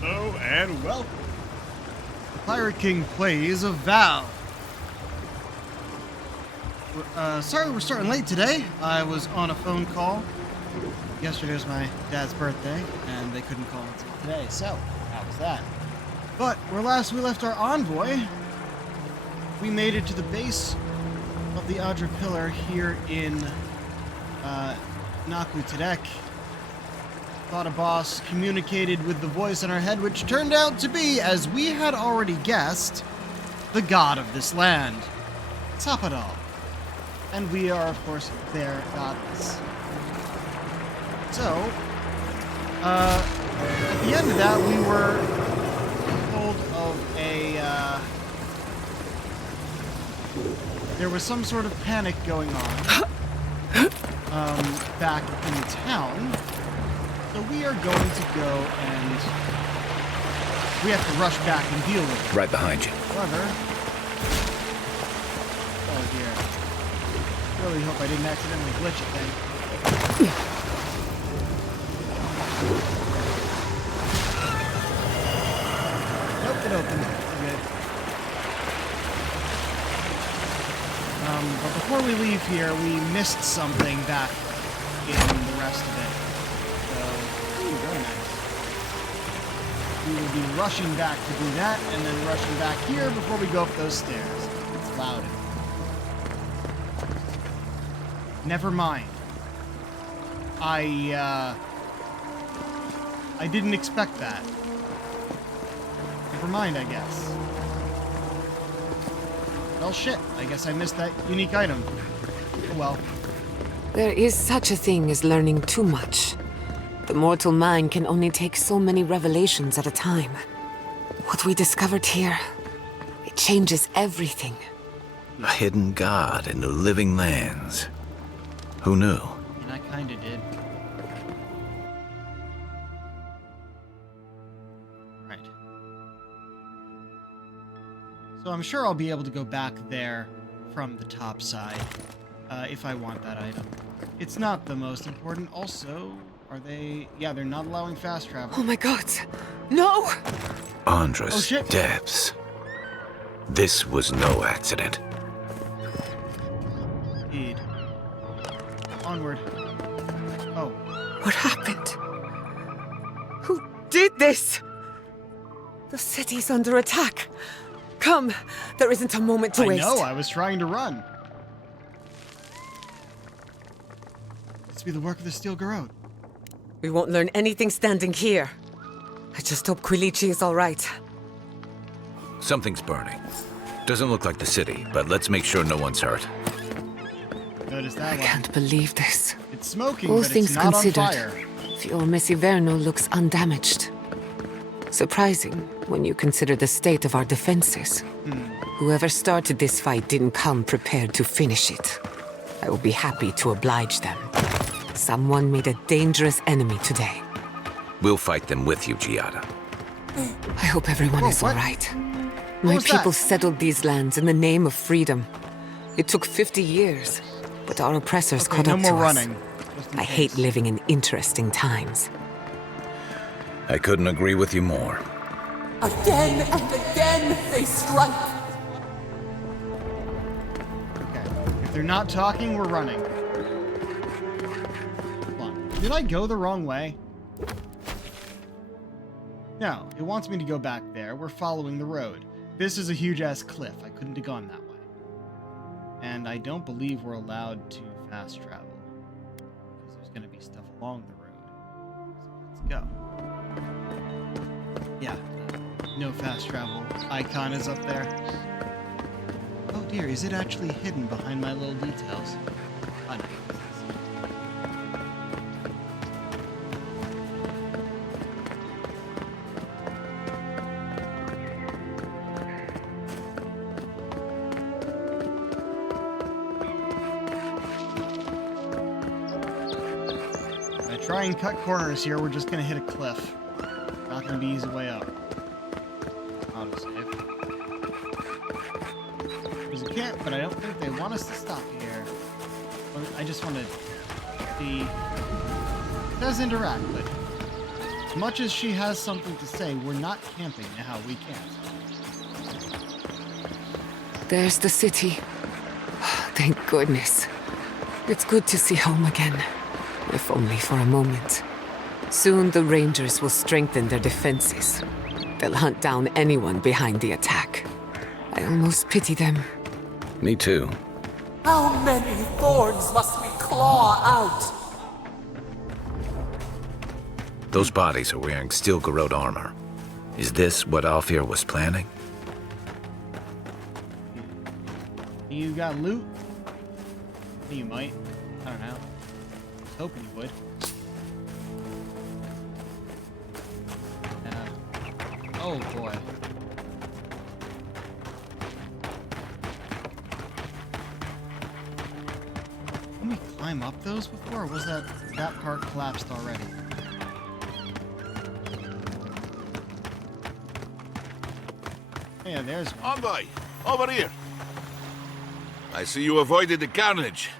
Hello and welcome. The Pirate King plays Avowed. Sorry we're starting late today. I was on a phone call. Yesterday was my dad's birthday, and they couldn't call until today, so that was that. But where last we left our envoy, we made it to the base of the Adra Pillar here in Naku Tedek. Thought a boss communicated with the voice in our head, which turned out to be, as we had already guessed, the god of this land, Tapadal. And we are, of course, their goddess. So, at the end of that, we were told of there was some sort of panic going on, back in the town. So we are going to go and we have to rush back and deal with it. Right behind you. However, oh dear. Really hope I didn't accidentally glitch it then. Nope, it opened. We're good. But before we leave here, we missed something back in the rest of it. Very nice. We will be rushing back to do that, and then rushing back here before we go up those stairs. It's loud. Never mind. I didn't expect that. Never mind, I guess. Well, shit. I guess I missed that unique item. Oh well. There is such a thing as learning too much. The mortal mind can only take so many revelations at a time. What we discovered here, it changes everything. A hidden god in the living lands. Who knew? And I kinda did. Right. So I'm sure I'll be able to go back there from the top side, if I want that item. It's not the most important. Also, are they... Yeah, they're not allowing fast travel. Oh my god! No! Andra's shit. depths. This was no accident. Indeed. Onward. Oh. What happened? Who did this? The city's under attack. Come, there isn't a moment to waste. I know, I was trying to run. Must be the work of the Steel Garrote. We won't learn anything standing here. I just hope Quilichi is all right. Something's burning. Doesn't look like the city, but let's make sure no one's hurt. Notice that I one. can't believe this. It's smoking, All but things it's not considered, on fire. Fiorme Siverno looks undamaged. Surprising when you consider the state of our defenses. Whoever started this fight didn't come prepared to finish it. I will be happy to oblige them. Someone made a dangerous enemy today. We'll fight them with you, Giada. I hope everyone is all what? right. My was people that? settled these lands in the name of freedom. It took 50 years, but our oppressors Okay, caught no up more to us. running. Just in I hate case. living in interesting times. I couldn't agree with you more. Again and again they strike. Okay. If they're not talking, we're running. Hold on. Did I go the wrong way? No, it wants me to go back there. We're following the road. This is a huge-ass cliff. I couldn't have gone that way. And I don't believe we're allowed to fast travel. Because there's going to be stuff along the road. So let's go. Yeah, no fast travel icon is up there. Oh dear, is it actually hidden behind my little details? Oh, no. If I try and cut corners here, we're just gonna hit a cliff. Not gonna be easy way up. Auto save. Because we can't, but I don't think they want us to stop here. I just want to see. It does interact, but much as she has something to say, we're not camping now. We can't. There's the city. Thank goodness. It's good to see home again, if only for a moment. Soon the Rangers will strengthen their defenses. They'll hunt down anyone behind the attack. I almost pity them. Me too. How many thorns must we claw out? Those bodies are wearing steel garrote armor. Is this what Alfir was planning? You got loot? You might. I don't know. I was hoping you would. Oh boy. Can we climb up those before, or was that part collapsed already? Yeah, there's one. Envoy, over here. I see you avoided the carnage.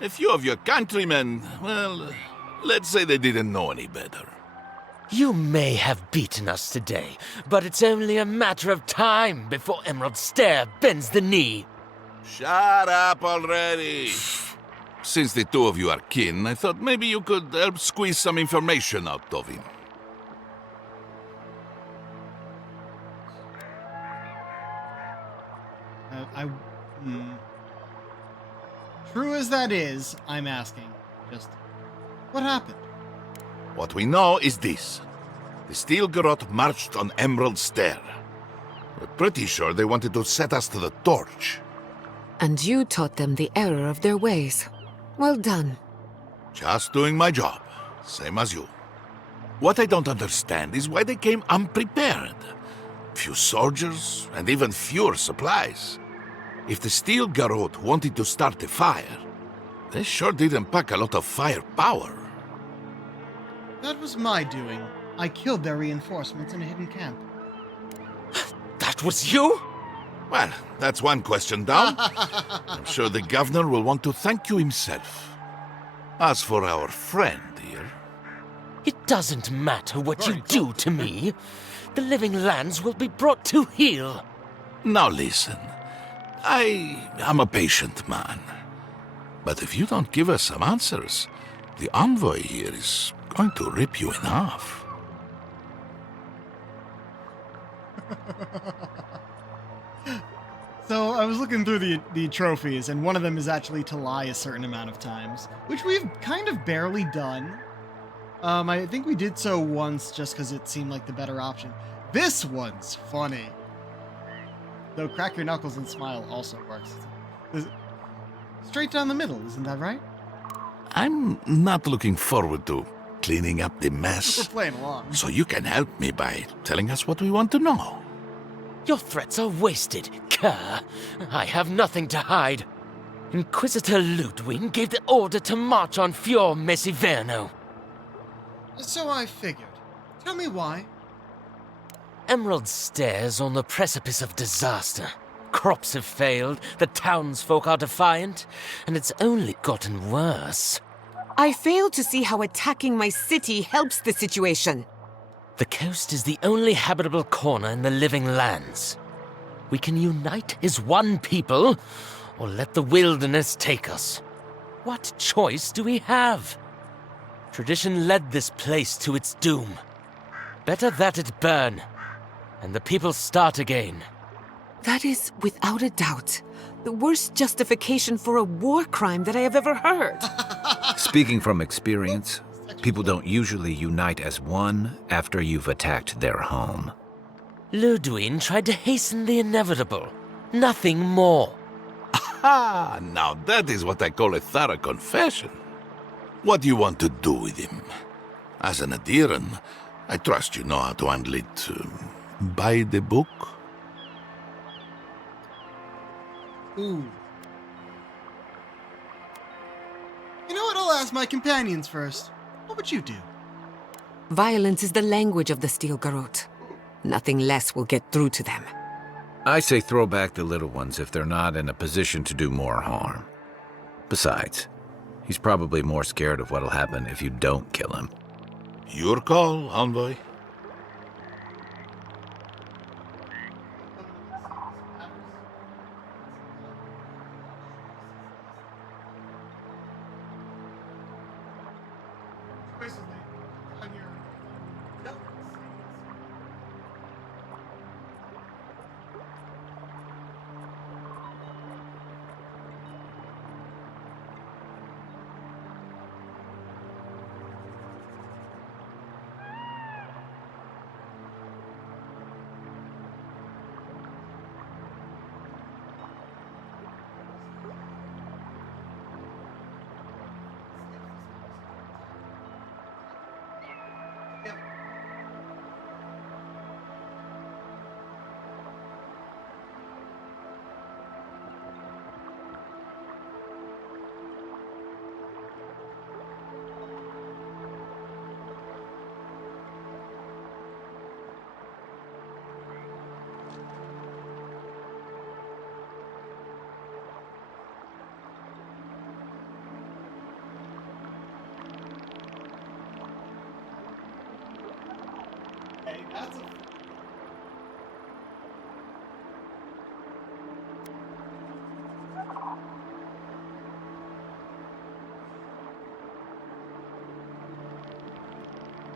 A few of your countrymen, well, let's say they didn't know any better. You may have beaten us today, but it's only a matter of time before Emerald Stair bends the knee. Shut up already. Since the two of you are kin, I thought maybe you could help squeeze some information out of him. True as that is, I'm asking. Just, what happened? What we know is this. The Steel Garrote marched on Emerald Stair. We're pretty sure they wanted to set us to the torch. And you taught them the error of their ways. Well done. Just doing my job, same as you. What I don't understand is why they came unprepared. Few soldiers, and even fewer supplies. If the Steel Garrote wanted to start a fire, they sure didn't pack a lot of firepower. That was my doing. I killed their reinforcements in a hidden camp. That was you? Well, that's one question down. I'm sure the governor will want to thank you himself. As for our friend here... It doesn't matter what you do to me. The living lands will be brought to heel. Now listen, I am a patient man. But if you don't give us some answers, the envoy here is going to rip you in half. So I was looking through the trophies, and one of them is actually to lie a certain amount of times, which we've kind of barely done. I think we did so once just because it seemed like the better option. This one's funny. Though crack your knuckles and smile also works. Straight down the middle, isn't that right? I'm not looking forward to cleaning up the We're mess. playing along. So you can help me by telling us what we want to know. Your threats are wasted, Kerr. I have nothing to hide. Inquisitor Ludwig gave the order to march on Fior Mesiverno. So I figured. Tell me why. Emerald Stair's on the precipice of disaster. Crops have failed, the townsfolk are defiant, and it's only gotten worse. I fail to see how attacking my city helps the situation. The coast is the only habitable corner in the living lands. We can unite as one people, or let the wilderness take us. What choice do we have? Tradition led this place to its doom. Better that it burn, and the people start again. That is, without a doubt, the worst justification for a war crime that I have ever heard. Speaking from experience, people don't usually unite as one after you've attacked their home. Ludwig tried to hasten the inevitable. Nothing more. Ah, now that is what I call a thorough confession. What do you want to do with him? As an adherent, I trust you know how to handle it by the book. Ooh. You know what? I'll ask my companions first. What would you do? Violence is the language of the Steel Garrote. Nothing less will get through to them. I say throw back the little ones if they're not in a position to do more harm. Besides, he's probably more scared of what'll happen if you don't kill him. Your call, Envoy.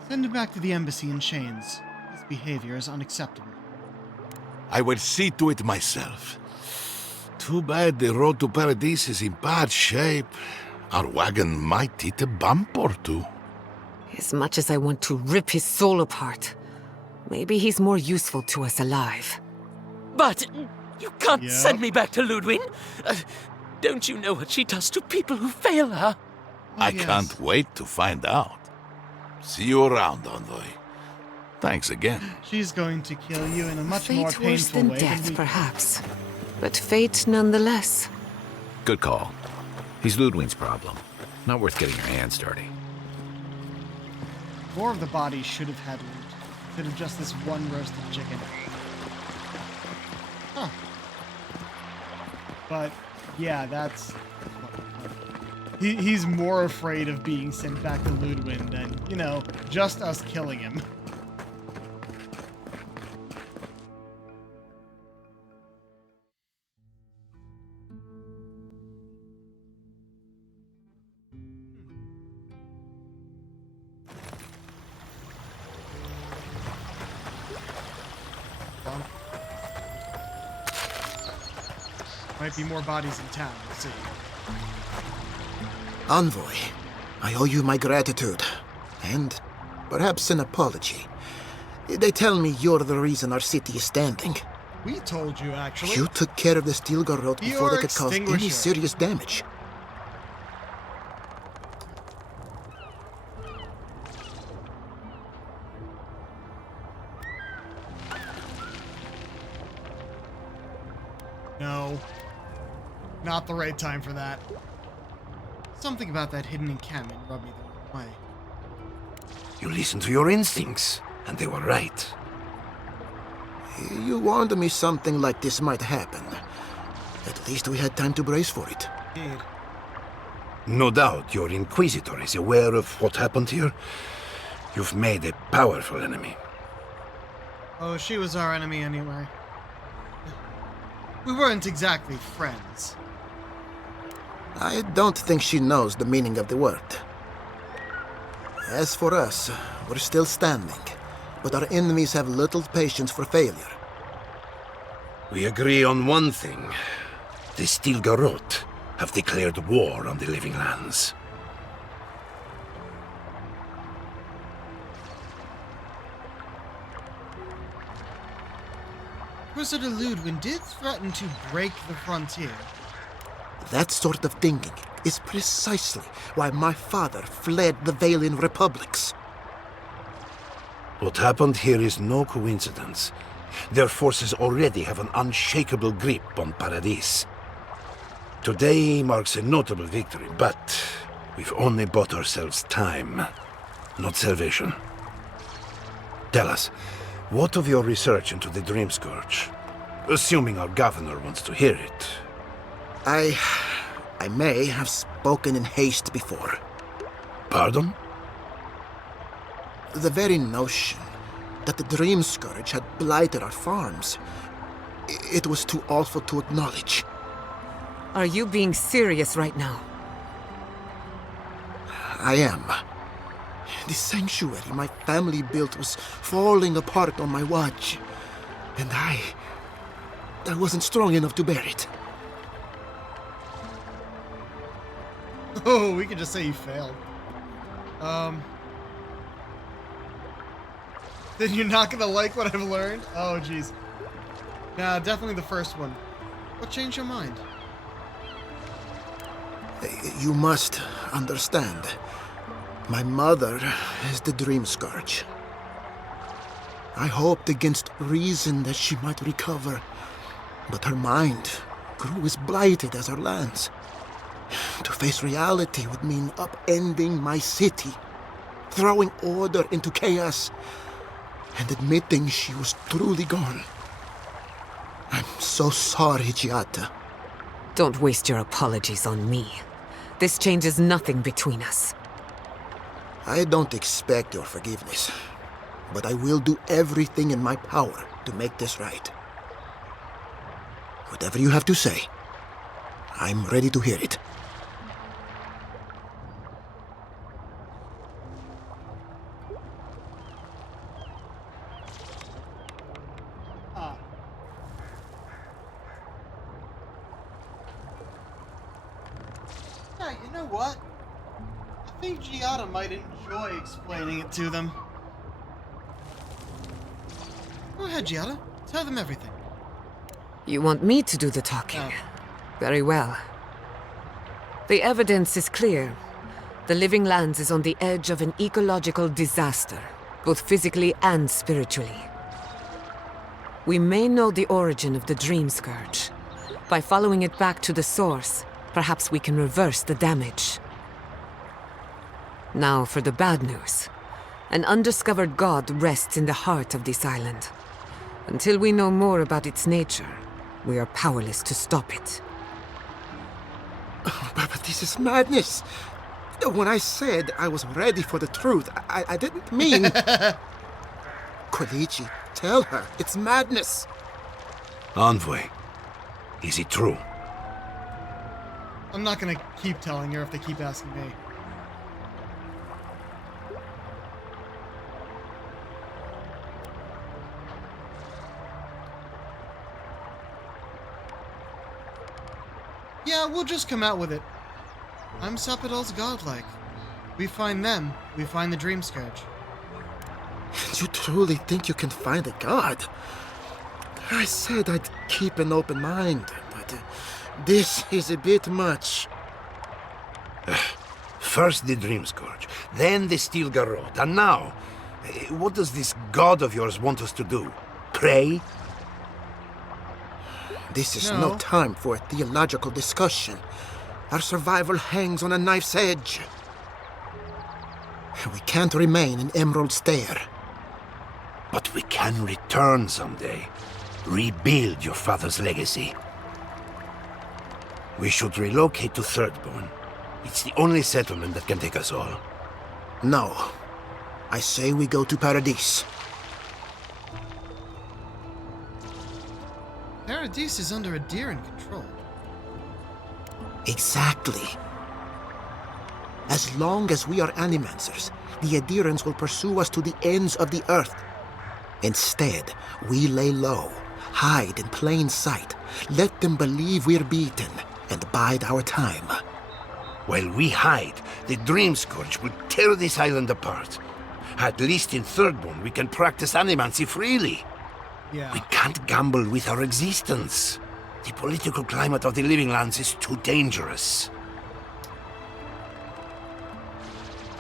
Send him back to the embassy in chains. His behavior is unacceptable. I will see to it myself. Too bad the road to Paradise is in bad shape. Our wagon might hit a bump or two. As much as I want to rip his soul apart, maybe he's more useful to us alive. But you can't Yep. send me back to Ludwig. Don't you know what she does to people who fail her? I yes. can't wait to find out. See you around, Envoy. Thanks again. She's going to kill you in a much more Fate worse painful than way death, we... perhaps. But fate nonetheless. Good call. He's Ludwig's problem. Not worth getting your hands dirty. More of the bodies should have had loot, instead of just this one roasted chicken. Huh. But, yeah, that's he's more afraid of being sent back to Ludwig than, you know, just us killing him. Might be more bodies in town, we'll see. Envoy, I owe you my gratitude, and perhaps an apology. They tell me you're the reason our city is standing. We told you, actually. You took care of the steel garrote before they Your could cause any extinguisher. serious damage. No. Not the right time for that. Something about that hidden encampment rubbed me the wrong way. You listened to your instincts, and they were right. You warned me something like this might happen. At least we had time to brace for it. Indeed. No doubt your Inquisitor is aware of what happened here. You've made a powerful enemy. Oh, she was our enemy anyway. We weren't exactly friends. I don't think she knows the meaning of the word. As for us, we're still standing, but our enemies have little patience for failure. We agree on one thing. The Steel Garrote have declared war on the Living Lands. Inquisitor Ludwig did threaten to break the frontier. That sort of thinking is precisely why my father fled the Valian republics. What happened here is no coincidence. Their forces already have an unshakable grip on Paradise. Today marks a notable victory, but we've only bought ourselves time, not salvation. Tell us, what of your research into the Dream Scourge? Assuming our governor wants to hear it. I may have spoken in haste before. Pardon? The very notion that the Dream Scourge had blighted our farms, it was too awful to acknowledge. Are you being serious right now? I am. The sanctuary my family built was falling apart on my watch. And I wasn't strong enough to bear it. Oh, we could just say you failed. Then you're not gonna like what I've learned? Oh, jeez. Nah, definitely the first one. What changed your mind? You must understand. My mother is the Dream Scourge. I hoped against reason that she might recover, but her mind grew as blighted as her lands. To face reality would mean upending my city, throwing order into chaos, and admitting she was truly gone. I'm so sorry, Giada. Don't waste your apologies on me. This changes nothing between us. I don't expect your forgiveness, but I will do everything in my power to make this right. Whatever you have to say, I'm ready to hear it. Yeah, you know what? I think Giada might enjoy explaining it to them. Go ahead, Giada. Tell them everything. You want me to do the talking? No. Very well. The evidence is clear. The Living Lands is on the edge of an ecological disaster, both physically and spiritually. We may know the origin of the Dream Scourge. By following it back to the source, perhaps we can reverse the damage. Now for the bad news. An undiscovered god rests in the heart of this island. Until we know more about its nature, we are powerless to stop it. But this is madness. When I said I was ready for the truth, I didn't mean... Koichi, tell her it's madness. Envoy, is it true? I'm not gonna keep telling her if they keep asking me. Yeah, we'll just come out with it. I'm Sapidol's godlike. We find them, we find the Dream Scourge. You truly think you can find a god? I said I'd keep an open mind, but this is a bit much. First the Dream Scourge, then the Steel Garrote, and now, what does this god of yours want us to do? Pray? This is No. no time for a theological discussion. Our survival hangs on a knife's edge. We can't remain in Emerald Stair. But we can return someday. Rebuild your father's legacy. We should relocate to Thirdborn. It's the only settlement that can take us all. No. I say we go to Paradise. Paradise is under Adiran control. Exactly. As long as we are Animancers, the Adirans will pursue us to the ends of the earth. Instead, we lay low, hide in plain sight, let them believe we're beaten, and bide our time. While we hide, the Dream Scourge will tear this island apart. At least in Thirdborn, we can practice animancy freely. Yeah. We can't gamble with our existence. The political climate of the Living Lands is too dangerous.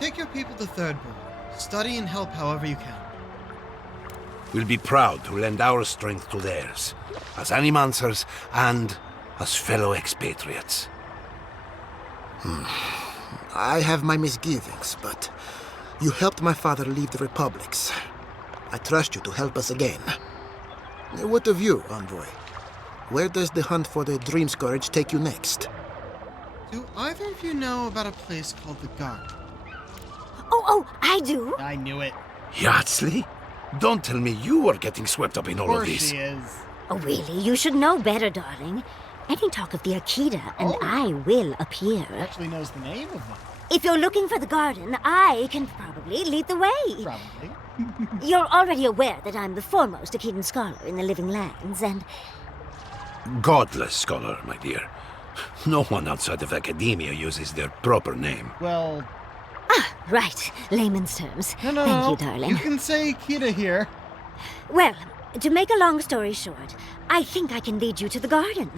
Take your people to Thirdborn. Study and help however you can. We'll be proud to lend our strength to theirs, as Animancers and as fellow expatriates. I have my misgivings, but you helped my father leave the Republics. I trust you to help us again. What of you, Envoy? Where does the hunt for the Dream Scourge take you next? Do either of you know about a place called the Garden? Oh, I do. I knew it. Yardsley? Don't tell me you are getting swept up in Of all of course this. she is. Oh, really? You should know better, darling. Any talk of the Akita, and Oh. I will appear. Actually knows the name of them. If you're looking for the garden, I can probably lead the way. Probably. You're already aware that I'm the foremost Akitan scholar in the Living Lands, and Godless scholar, my dear. No one outside of academia uses their proper name. Well, right, layman's terms. no, no, Thank no. you, darling. You can say Kita here. Well, to make a long story short, I think I can lead you to the garden.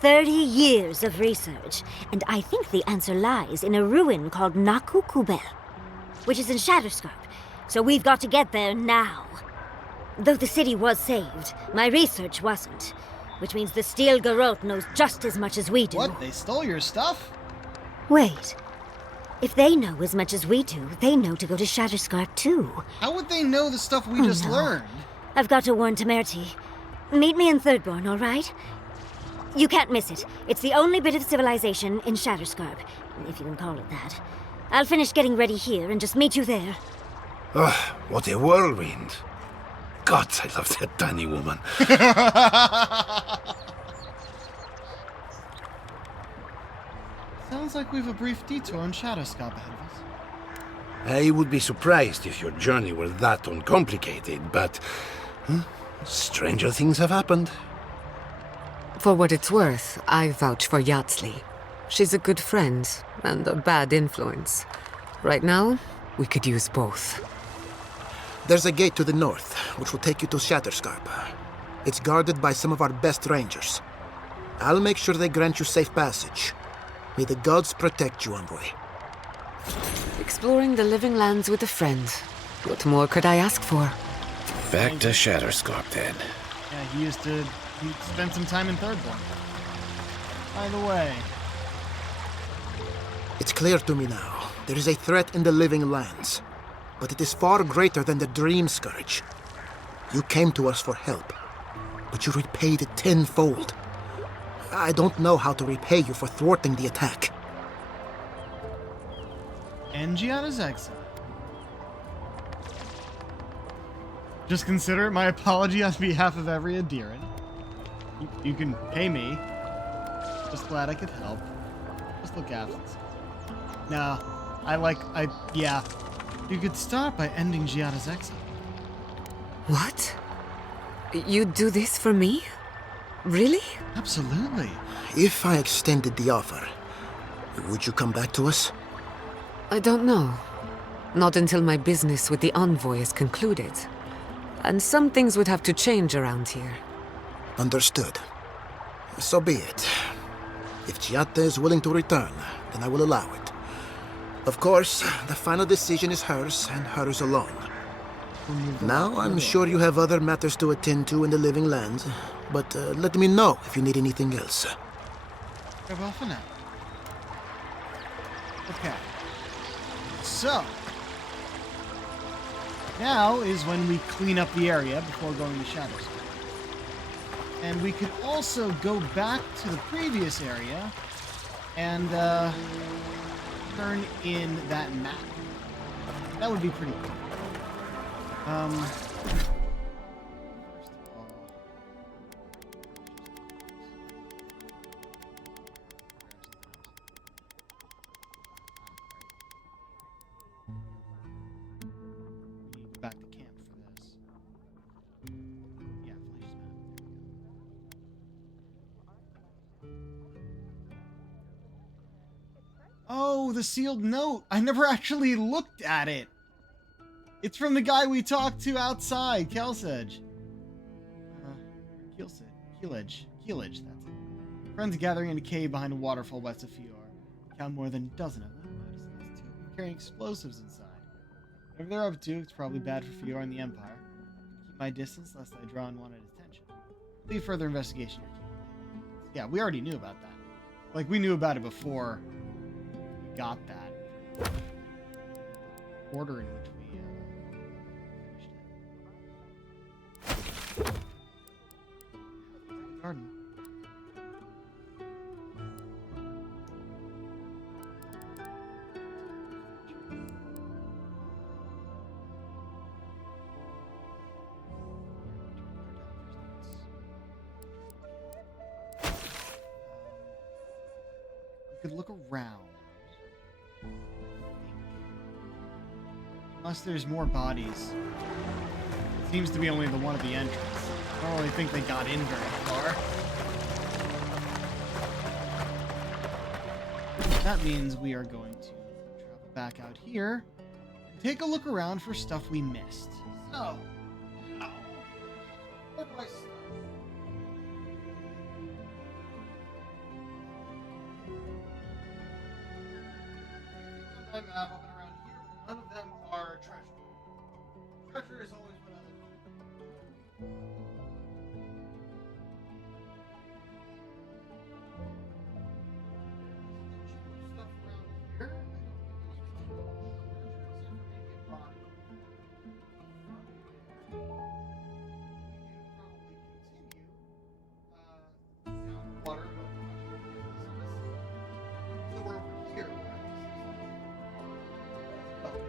30 years of research, and I think the answer lies in a ruin called Naku Kubel, which is in Shatterscarp. So we've got to get there now. Though the city was saved, my research wasn't, which means the Steel Garrote knows just as much as we do. What? They stole your stuff? Wait. If they know as much as we do, they know to go to Shatterscarp too. How would they know the stuff we Oh, just no. learned? I've got to warn Temerity. Meet me in Thirdborn, all right? You can't miss it. It's the only bit of civilization in Shatterscarp, if you can call it that. I'll finish getting ready here and just meet you there. Ah, what a whirlwind. God, I love that tiny woman. Sounds like we've a brief detour on Shadowscarp ahead of us. I would be surprised if your journey were that uncomplicated, but stranger things have happened. For what it's worth, I vouch for Yardsley. She's a good friend and a bad influence. Right now, we could use both. There's a gate to the north, which will take you to Shatterscarp. It's guarded by some of our best rangers. I'll make sure they grant you safe passage. May the gods protect you, envoy. Exploring the Living Lands with a friend. What more could I ask for? Back to Shatterscarp then. Yeah, he spent some time in Thirdborn. By the way, It's clear to me now. There is a threat in the Living Lands, but it is far greater than the Dream Scourge. You came to us for help, but you repaid it tenfold. I don't know how to repay you for thwarting the attack. and Gianna's exile. Just consider my apology on behalf of every Adiran. You can pay me. Just glad I could help. Just look after this. No, yeah. You could start by ending Giada's exile. What? You'd do this for me? Really? Absolutely. If I extended the offer, would you come back to us? I don't know. Not until my business with the envoy is concluded. And some things would have to change around here. Understood. So be it. If Giada is willing to return, then I will allow it. Of course, the final decision is hers, and hers alone. Now, I'm sure you have other matters to attend to in the Living Lands, but let me know if you need anything else. Farewell for now. Okay. So, now is when we clean up the area before going to Shadows. And we could also go back to the previous area and turn in that map. That would be pretty cool. First of all, we need to go back to camp for this. Yeah, Flash's map. There we go. Oh, the sealed note. I never actually looked at it. It's from the guy we talked to outside, Kelsedge. Keelage, that's it. Friends gathering in a cave behind a waterfall west of Fior. Count more than a dozen of them. Notice two of them carrying explosives inside. Whatever they're up to, it's probably bad for Fior and the Empire. Keep my distance lest I draw unwanted attention. Leave further investigation your keeping. Yeah, we already knew about that. Like, we knew about it before we got that order in which we finished it. Garden. could look around. Unless there's more bodies. Seems to be only the one at the entrance. I don't really think they got in very far. That means we are going to travel back out here and take a look around for stuff we missed. So, where do I start? On my map up and around here, none of them are treasure. Treasure is always what I look for. Stuff around here. I don't think there's except for maybe a body. We can probably continue down the water. So we're over here, right?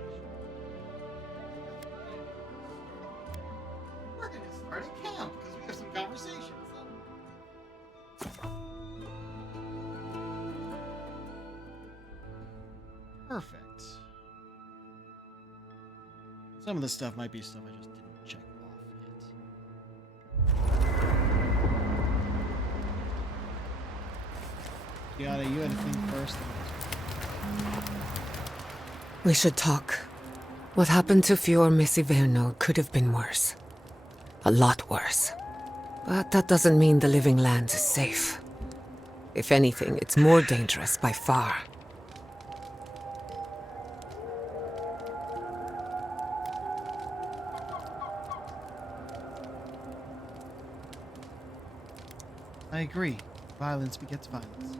We're gonna start a camp because we have some conversations. Perfect. Some of the stuff might be stuff I just didn't check off yet. You had to think first. We should talk. What happened to Fior Messiverno could have been worse. A lot worse. But that doesn't mean the living land is safe. If anything, it's more dangerous by far. I agree. Violence begets violence.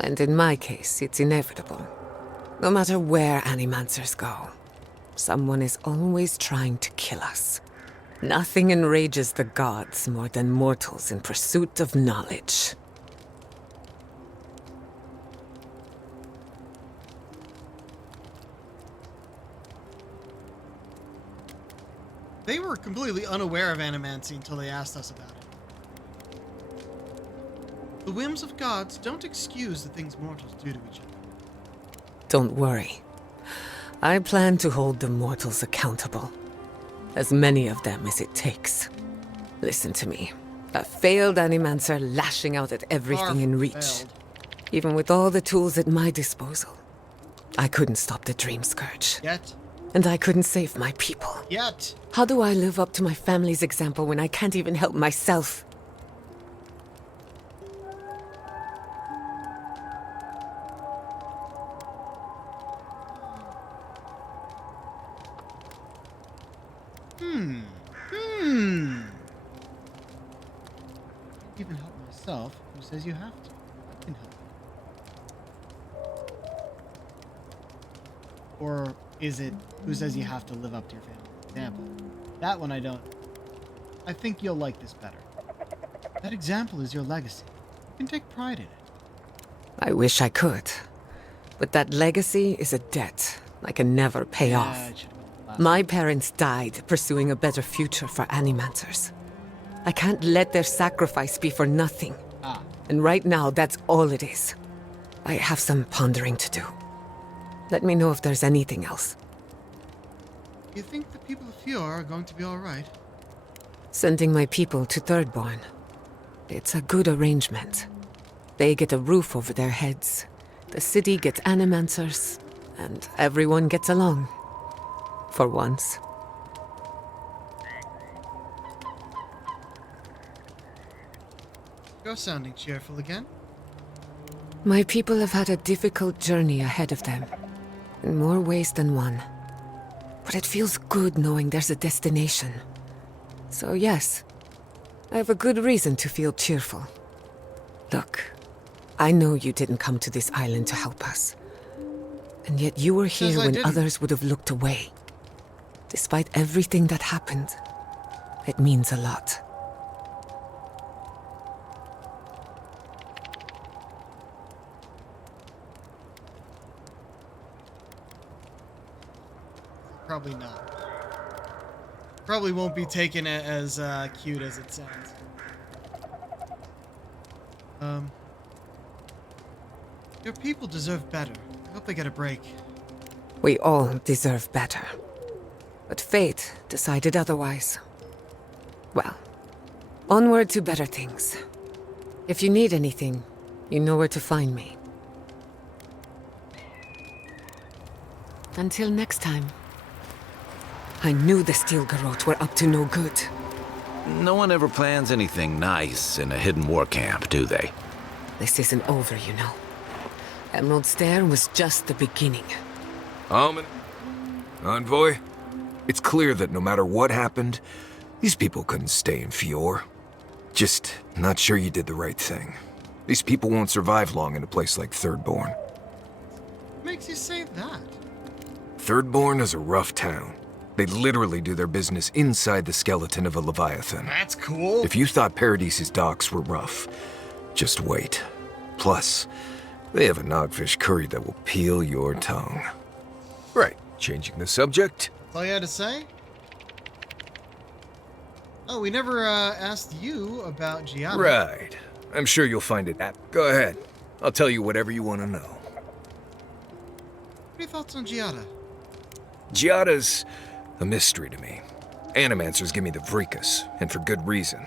And in my case, it's inevitable. No matter where animancers go, someone is always trying to kill us. Nothing enrages the gods more than mortals in pursuit of knowledge. They were completely unaware of animancy until they asked us about it. The whims of gods don't excuse the things mortals do to each other. Don't worry. I plan to hold the mortals accountable. As many of them as it takes. Listen to me. A failed animancer lashing out at everything in reach. Failed. Even with all the tools at my disposal. I couldn't stop the Dream Scourge. Yet. And I couldn't save my people. Yet. How do I live up to my family's example when I can't even help myself? Even help myself. Who says you have to? I can help. Or is it who says you have to live up to your family example? That one I don't. I think you'll like this better. That example is your legacy. You can take pride in it. I wish I could. But that legacy is a debt I can never pay off. it should've been last My one. parents died pursuing a better future for animancers. I can't let their sacrifice be for nothing. Ah. And right now, that's all it is. I have some pondering to do. Let me know if there's anything else. You think the people of Fior are going to be alright? Sending my people to Thirdborn. It's a good arrangement. They get a roof over their heads. The city gets animancers. And everyone gets along. For once. You're sounding cheerful again. My people have had a difficult journey ahead of them. In more ways than one. But it feels good knowing there's a destination. So yes, I have a good reason to feel cheerful. Look, I know you didn't come to this island to help us. And yet you were Says here I when didn't. others would have looked away. Despite everything that happened, it means a lot. Probably not. Probably won't be taken as cute as it sounds. Your people deserve better. I hope they get a break. We all deserve better. But fate decided otherwise. Well, onward to better things. If you need anything, you know where to find me. Until next time. I knew the Steel Garrote were up to no good. No one ever plans anything nice in a hidden war camp, do they? This isn't over, you know. Emerald Stair was just the beginning. Envoy, it's clear that no matter what happened, these people couldn't stay in Fior. Just not sure you did the right thing. These people won't survive long in a place like Thirdborn. What makes you say that? Thirdborn is a rough town. They literally do their business inside the skeleton of a Leviathan. That's cool. If you thought Paradise's docks were rough, just wait. Plus, they have a nogfish curry that will peel your tongue. Right, changing the subject. That's all you had to say? Oh, we never asked you about Giada. Right. I'm sure you'll find it. Go ahead. I'll tell you whatever you want to know. What are your thoughts on Giada? Giada's a mystery to me. Animancers give me the vricus, and for good reason.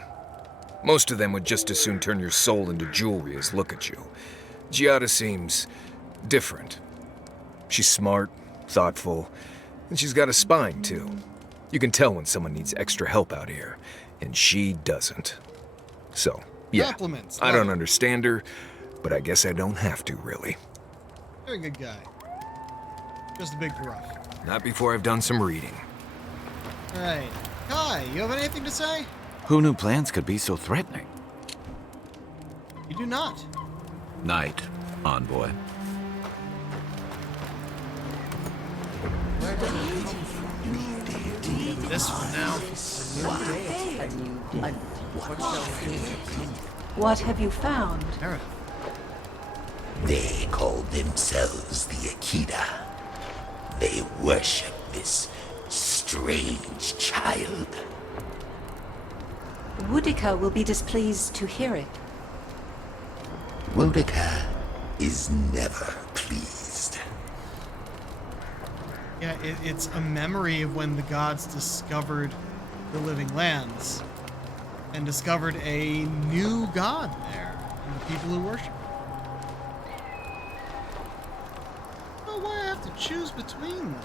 Most of them would just as soon turn your soul into jewelry as look at you. Giada seems different. She's smart, thoughtful, and she's got a spine, too. You can tell when someone needs extra help out here, and she doesn't. So, yeah, Compliments. I Love don't it. understand her, but I guess I don't have to, really. Very good guy. Just a big gruff. Not before I've done some reading. Alright. Kai, you have anything to say? Who knew plans could be so threatening? You do not. Night, Envoy. This one now. What have you found? Tara. They call themselves the Akita. They worship this strange child. Woodica will be displeased to hear it. Wodika is never pleased. Yeah, it's a memory of when the gods discovered the living lands and discovered a new god there and the people who worship it. I don't know why I have to choose between them.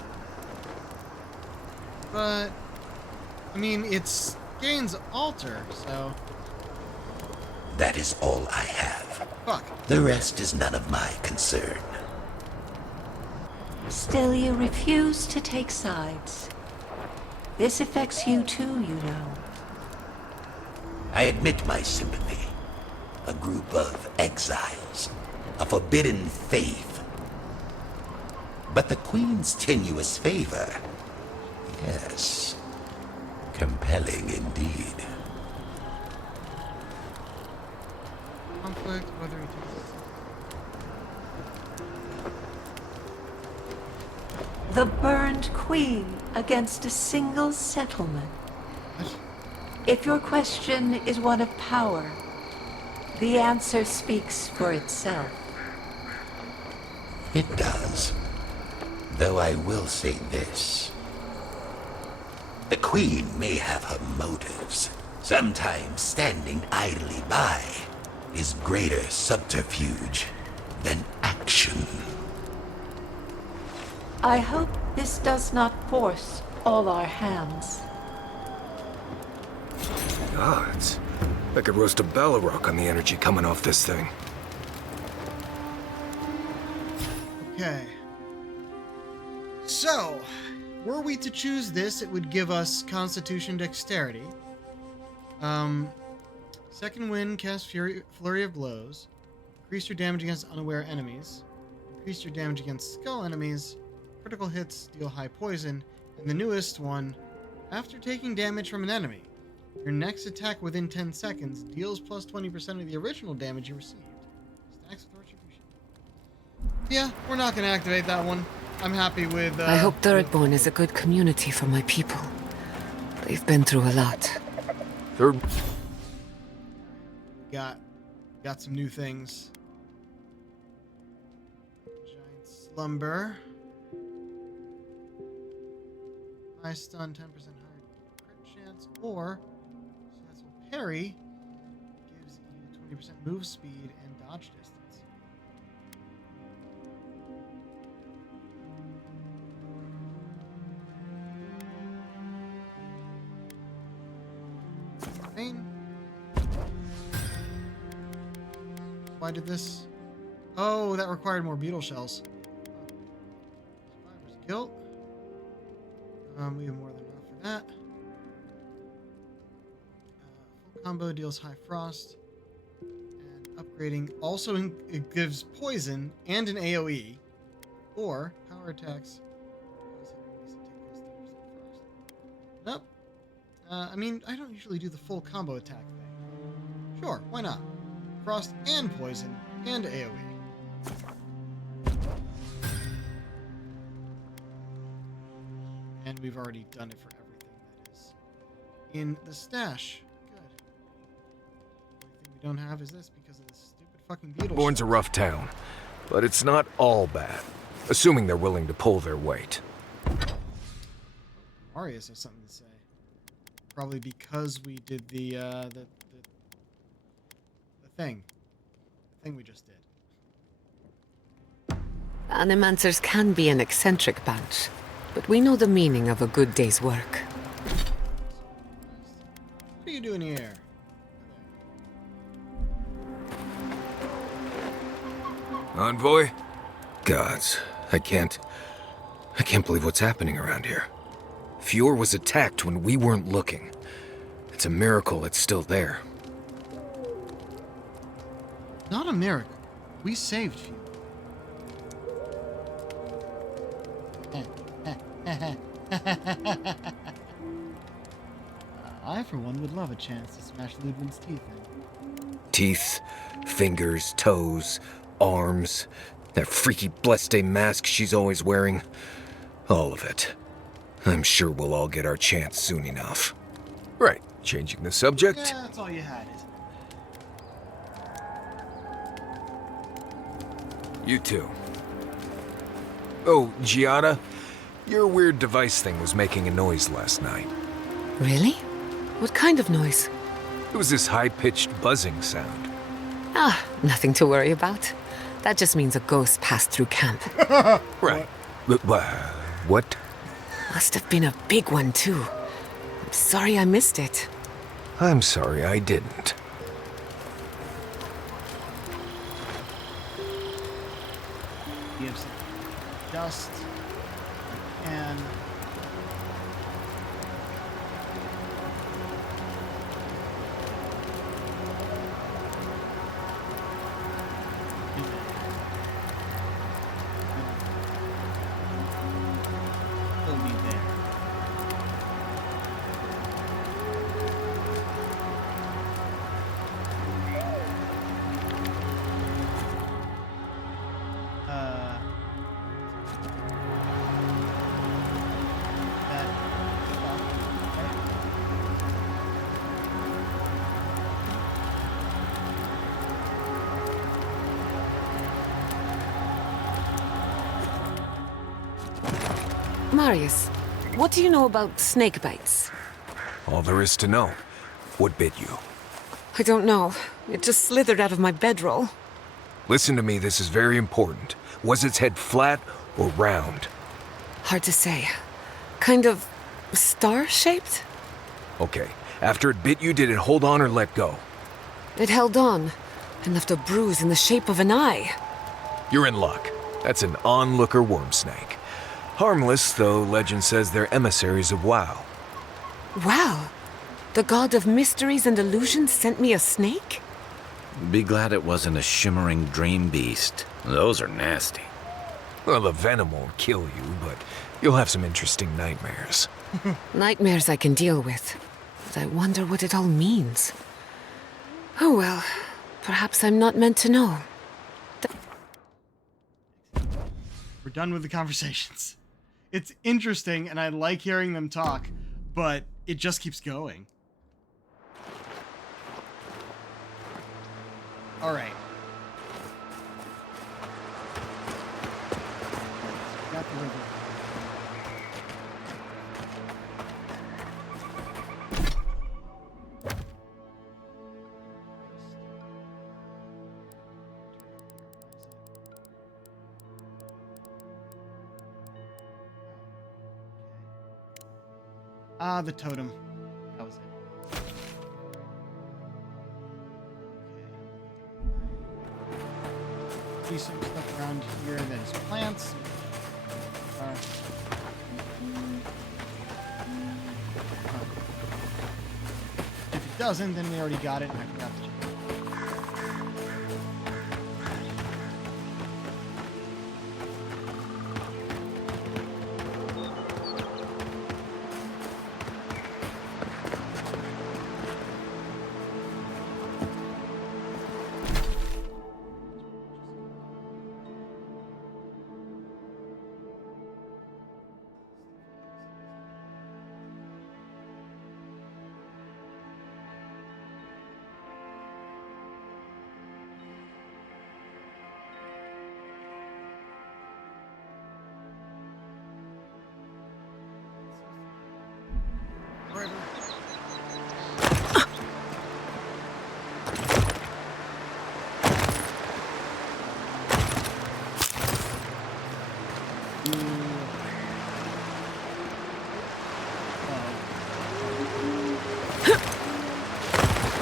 But, I mean, it's Gain's altar, so... That is all I have. Fuck. The rest is none of my concern. Still, you refuse to take sides. This affects you too, you know. I admit my sympathy. A group of exiles. A forbidden faith. But the Queen's tenuous favor... Yes. Compelling indeed. Conflict, whether he takes... The burned queen against a single settlement. What? If your question is one of power, the answer speaks for itself. It does. Though I will say this. The Queen may have her motives. Sometimes standing idly by is greater subterfuge than action. I hope this does not force all our hands. Gods. I could roast a Balrog on the energy coming off this thing. Okay. So, were we to choose this, it would give us Constitution Dexterity. Second wind, cast Flurry of Blows. Increase your damage against unaware enemies. Increase your damage against skull enemies. Critical hits deal high poison. And the newest one, after taking damage from an enemy, your next attack within 10 seconds deals plus 20% of the original damage you received. Stacks with Retribution. Yeah, we're not going to activate that one. I'm happy with... I hope Thirdborn is a good community for my people. They've been through a lot. Got some new things. Slumber. High stun, 10% higher crit chance, or successful parry gives you 20% move speed and dodge distance. Pain. Why did this? Oh, that required more beetle shells. Survivor's guilt. We have more than enough for that. Full combo deals high frost. And upgrading also it gives poison and an AoE. Or power attacks. Nope. I mean, I don't usually do the full combo attack thing. Sure, why not? Frost and poison and AoE. And we've already done it for everything that is in the stash. Good. The only thing we don't have is this because of this stupid fucking beetle. Bourne's a rough town, but it's not all bad, assuming they're willing to pull their weight. Marius has something to say. Probably because we did the thing. The thing we just did. Animancers can be an eccentric bunch, but we know the meaning of a good day's work. What are you doing here? Envoy? Gods, I can't believe what's happening around here. Fjord was attacked when we weren't looking. It's a miracle it's still there. Not a miracle. We saved you. I, for one, would love a chance to smash Ludwig's teeth in. Teeth, fingers, toes, arms, that freaky Blessed mask she's always wearing. All of it. I'm sure we'll all get our chance soon enough. Right, changing the subject. Yeah, that's all you had, isn't it? You too. Oh, Giada, your weird device thing was making a noise last night. Really? What kind of noise? It was this high-pitched buzzing sound. Ah, nothing to worry about. That just means a ghost passed through camp. Right. What? Must have been a big one, too. I'm sorry I missed it. I'm sorry I didn't. Gives dust and he'll be there. Marius, what do you know about snake bites? All there is to know. What bit you? I don't know. It just slithered out of my bedroll. Listen to me, this is very important. Was its head flat or round? Hard to say. Kind of star-shaped? Okay, after it bit you, did it hold on or let go? It held on and left a bruise in the shape of an eye. You're in luck. That's an onlooker worm snake. Harmless, though legend says they're emissaries of WoW. Wow. The god of mysteries and illusions sent me a snake? Be glad it wasn't a shimmering dream beast. Those are nasty. Well, the venom won't kill you, but you'll have some interesting nightmares. Nightmares I can deal with, but I wonder what it all means. Oh well, perhaps I'm not meant to know. We're done with the conversations. It's interesting, and I like hearing them talk, but it just keeps going. All right. Ah, the totem. That was it. Okay. See some stuff around here that is plants. If it doesn't, then we already got it. And I forgot to check.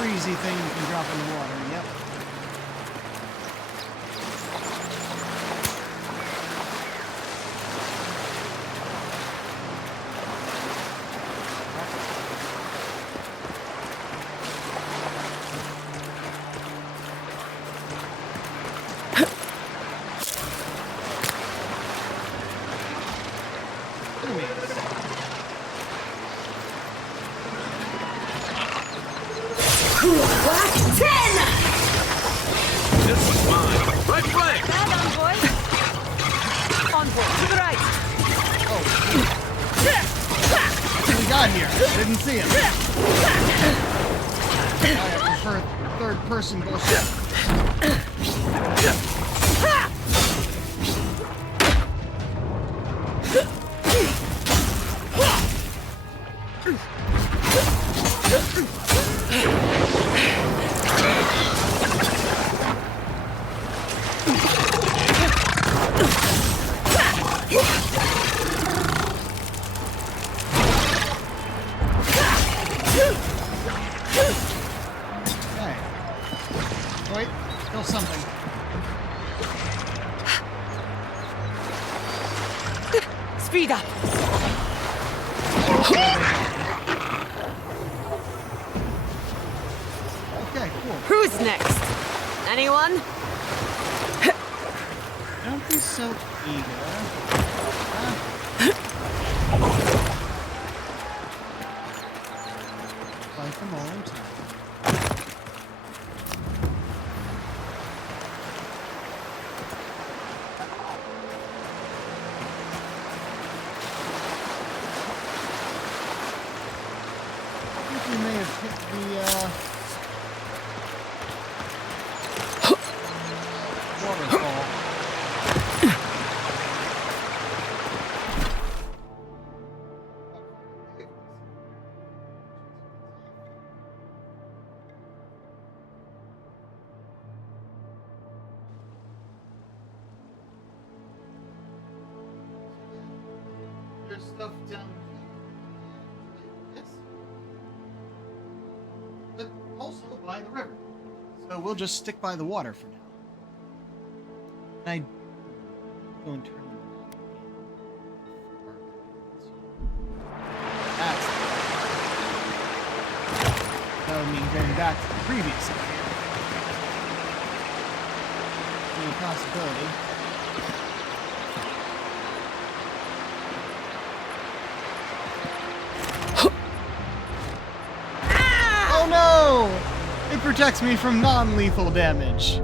Freezy thing you can drop in the water, yep. Person bullshit. Speed up! Okay, cool. Who's next? Anyone? Don't be so eager. Fight them all in time. We may have hit the waterfall. There's stuff down here. Yes. But also by the river. So we'll just stick by the water for now. And I go and turn them on. That's that would mean going back to the previous area. Any possibility. Oh no! It protects me from non-lethal damage.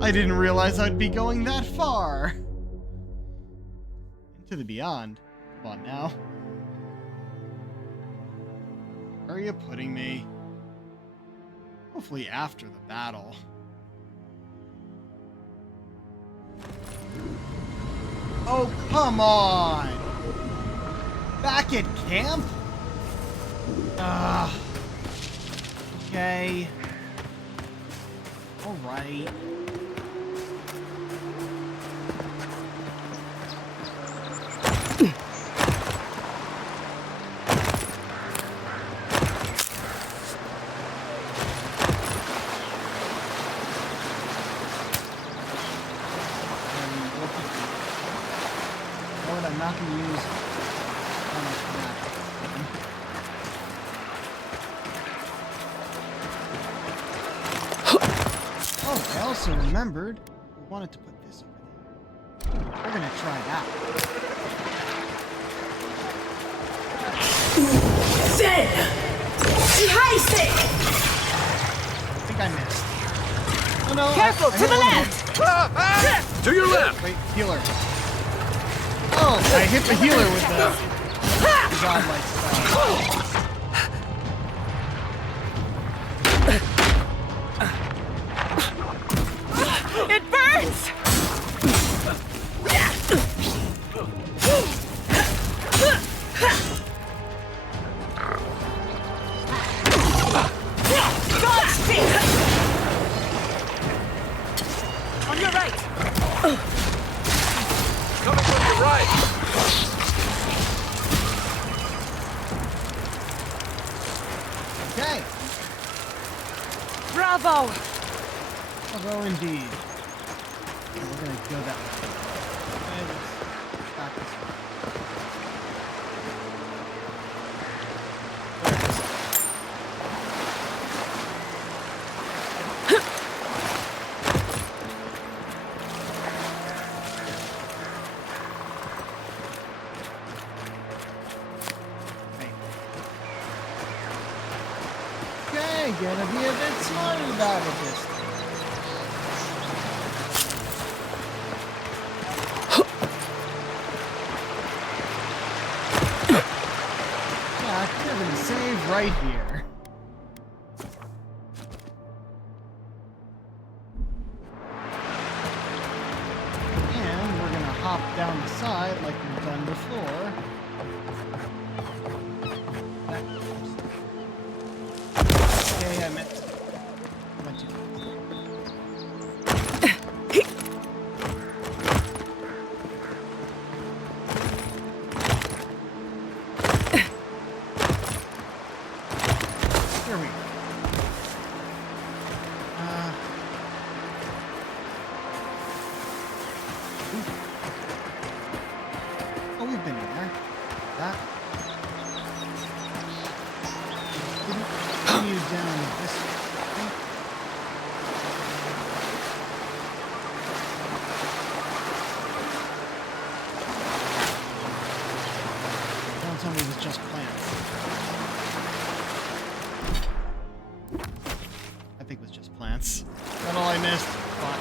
I didn't realize I'd be going that far. Into the beyond. Come on now. Where are you putting me? Hopefully after the battle. Oh, come on! Back at camp? Okay. Alright. how can you use Oh, I also remembered we wanted to put this over there. We're gonna try that. I think I missed. Oh no! Careful, I to hit the one of left! them. To your left! Wait, healer. Oh, I hit the healer with the godlike spell. It burns! On your right! Coming from your right! Okay. Bravo! Bravo indeed. Okay, we're gonna go that way. Okay, let's back this way. Okay, gonna be a bit smarter about it this time. Yeah, I could have been saved right here. And we're gonna hop down the side like we've done before. Okay, I meant to. Here we go. Oh, we've been in there. That. Continue down this way. Don't tell me it was just plants. I think it was just plants. That's all I missed. Fuck.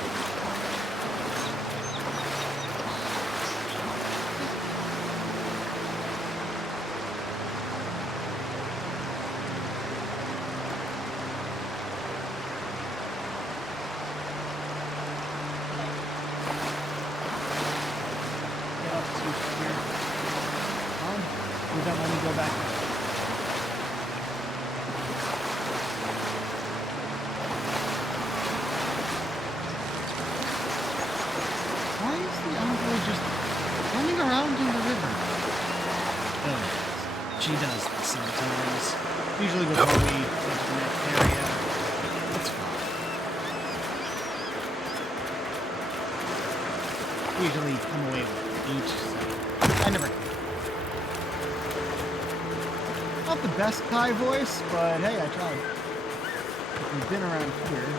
Get up to here. We don't let me go back. Why is the envoy just running around in the river? Oh, she does this sometimes. Usually before we get to the next area. It's fine. Usually come away with each, so I never. Not the best Kai voice, but hey, I tried. We've been around here.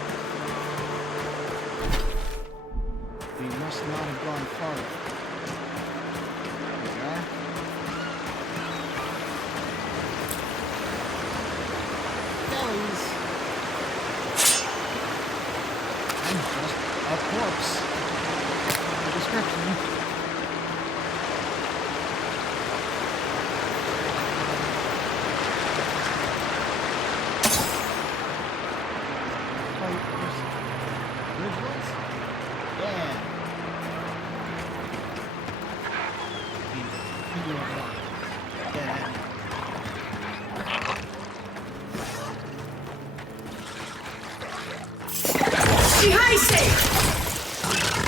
We must not have gone far. There we are. Kelly's. I'm just a corpse. The description.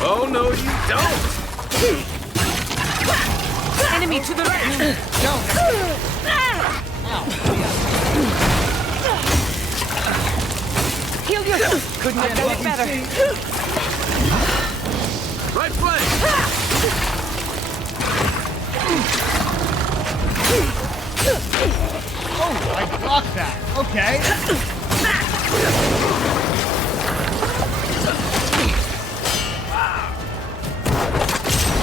Oh, no, you don't! Enemy to the right! Heal yourself! Couldn't have done it better! Right flank! Oh, I blocked that. Okay.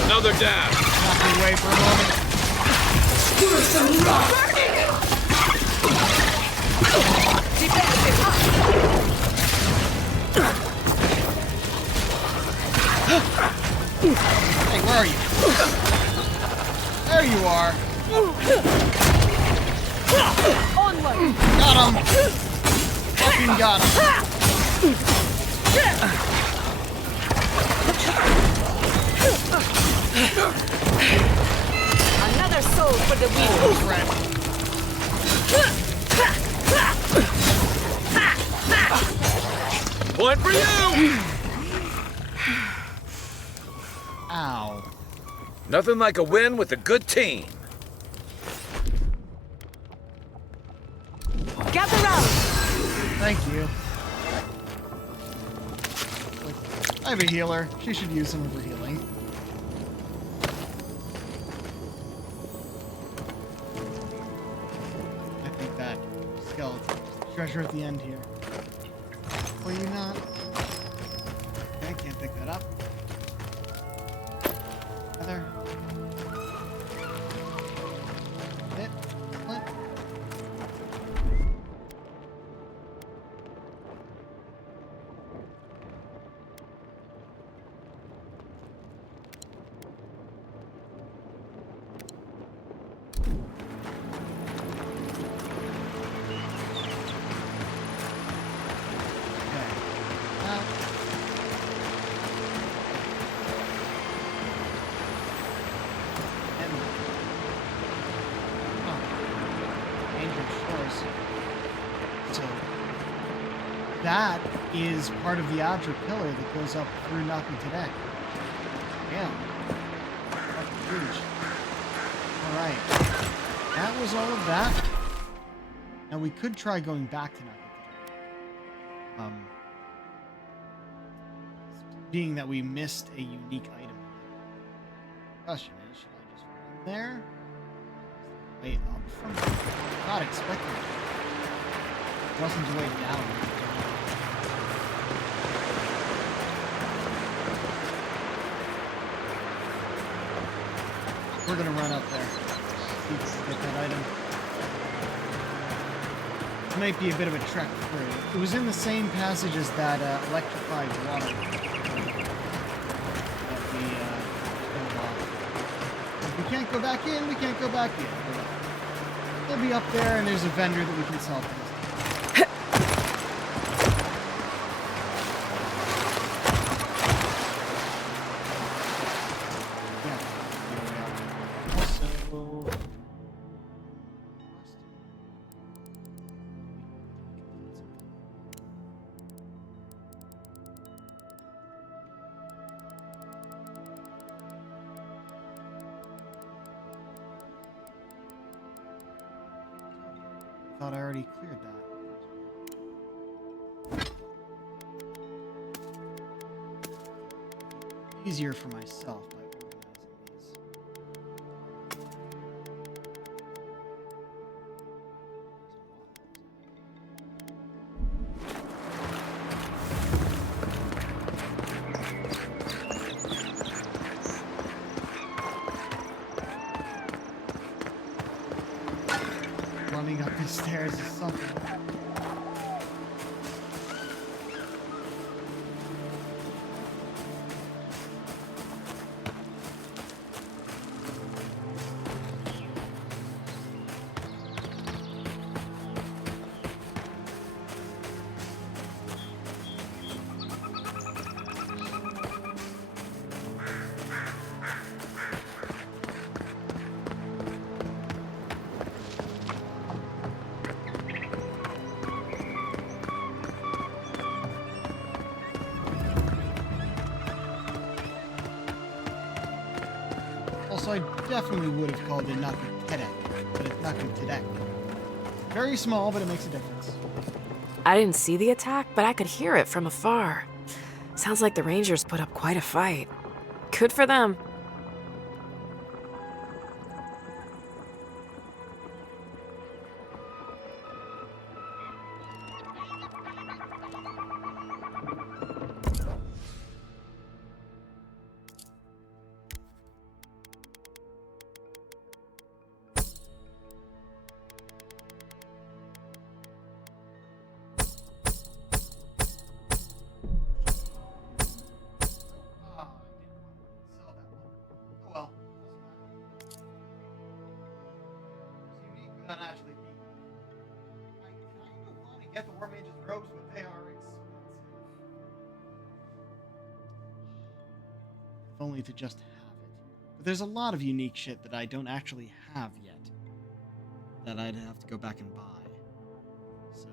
Another dab. Back away for a moment. Hey, where are you? There you are. Got him. Fucking got him. Another soul for the wheel. Point for you! Ow. Nothing like a win with a good team. Gather round. Thank you. I have a healer. She should use some of her healing. I think that skeleton treasure at the end here. Were you not? Okay, I can't pick that up. Other. Hit. Flint. That is part of the Adra pillar that goes up through Nakutadek. Yeah. Fucking huge. Alright. That was all of that. Now we could try going back to Nakutadek. Being that we missed a unique item. Question is, should I just run there? Way up from there? Not expecting it. Wasn't way down. We're gonna run up there. See if we can get that item. It might be a bit of a trek through. It was in the same passage as that electrified water that we killed off. If we can't go back in, we can't go back in. We'll be up there, and there's a vendor that we can sell things. Thought I already cleared that. Easier for myself by organizing these. Running up the stairs is something. Also, I definitely would have called it Nakutadek, but it's Nakutadek. Very small, but it makes a difference. I didn't see the attack, but I could hear it from afar. Sounds like the Rangers put up quite a fight. Good for them. If only to just have it. But there's a lot of unique shit that I don't actually have yet. That I'd have to go back and buy. So...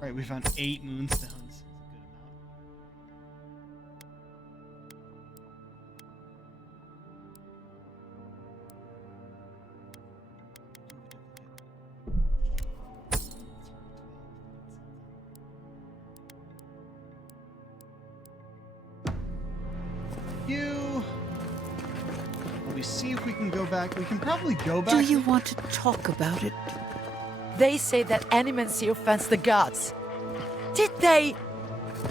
Right, we found 8 moonstones. We see if we can go back. We can probably go back. Do you want to talk about it? They say that animancy offends the gods. Did they?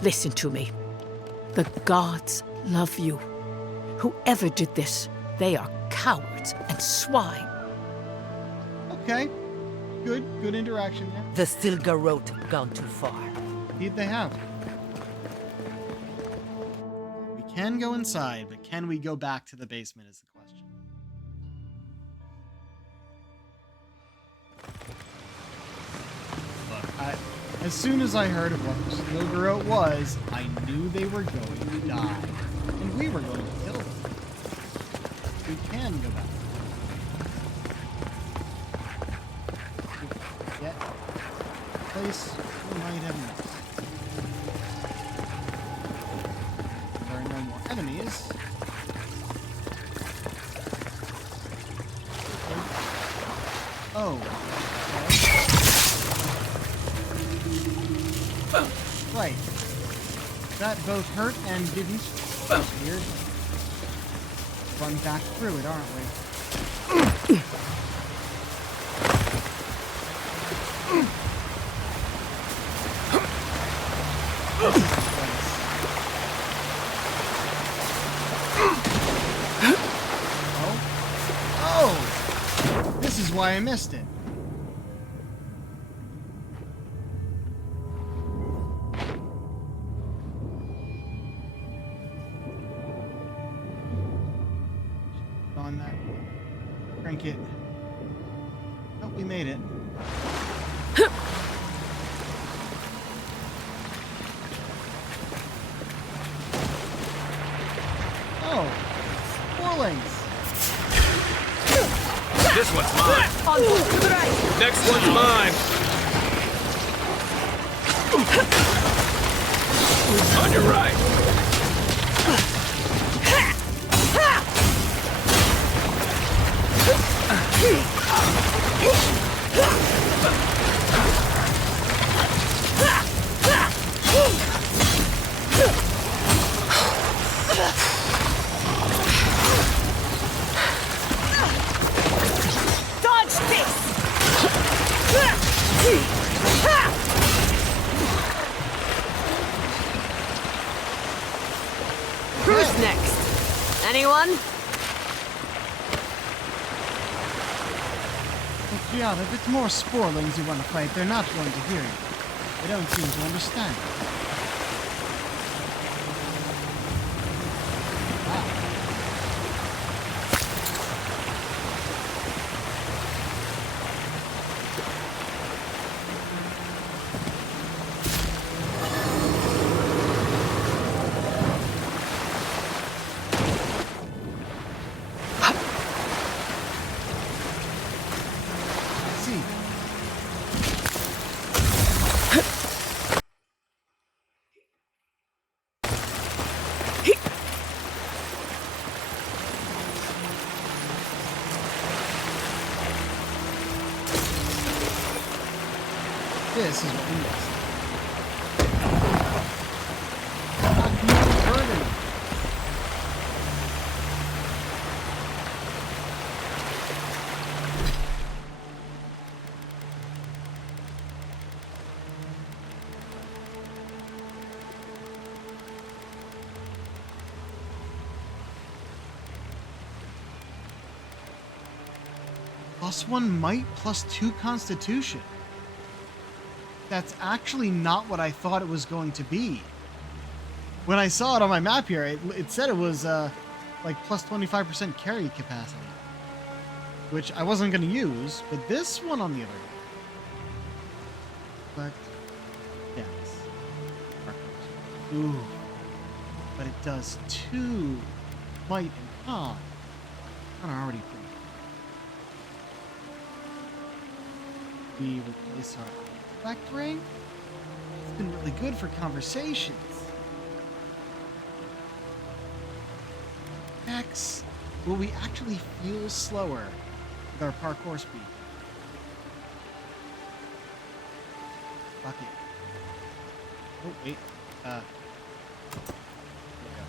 Listen to me. The gods love you. Whoever did this, they are cowards and swine. Okay. Good interaction there. The Stilgarrote have gone too far. Indeed they have. We can go inside, but can we go back to the basement is the question. Look, as soon as I heard of what the Stilgarrote was, I knew they were going to die. And we were going to kill them. We can go back. Get a place we might have missed. There are no more enemies. Oh. Okay. Right. That both hurt and didn't. That's weird. Run back through it, aren't we? Oh! This is why I missed it. On that. Crank it. Oh, we made it. Oh, Sporlings. This one's mine. On to the right. Next one's mine. On your right. Dodge this! Who's next? Anyone? But yeah, if it's more Sporlings you want to fight, they're not going to hear you. They don't seem to understand. This is what we missed. +1 might, +2 constitution. that's actually not what I thought it was going to be. When I saw it on my map here, it said it was like plus 25% carry capacity, which I wasn't going to use, but this one on the other hand. But, yes. Ooh. But it does 2 might and con. Kind of already pretty. We replace our effect ring. It's been really good for conversations. X. Will we actually feel slower with our parkour speed? Fuck it. Oh, wait. There we go.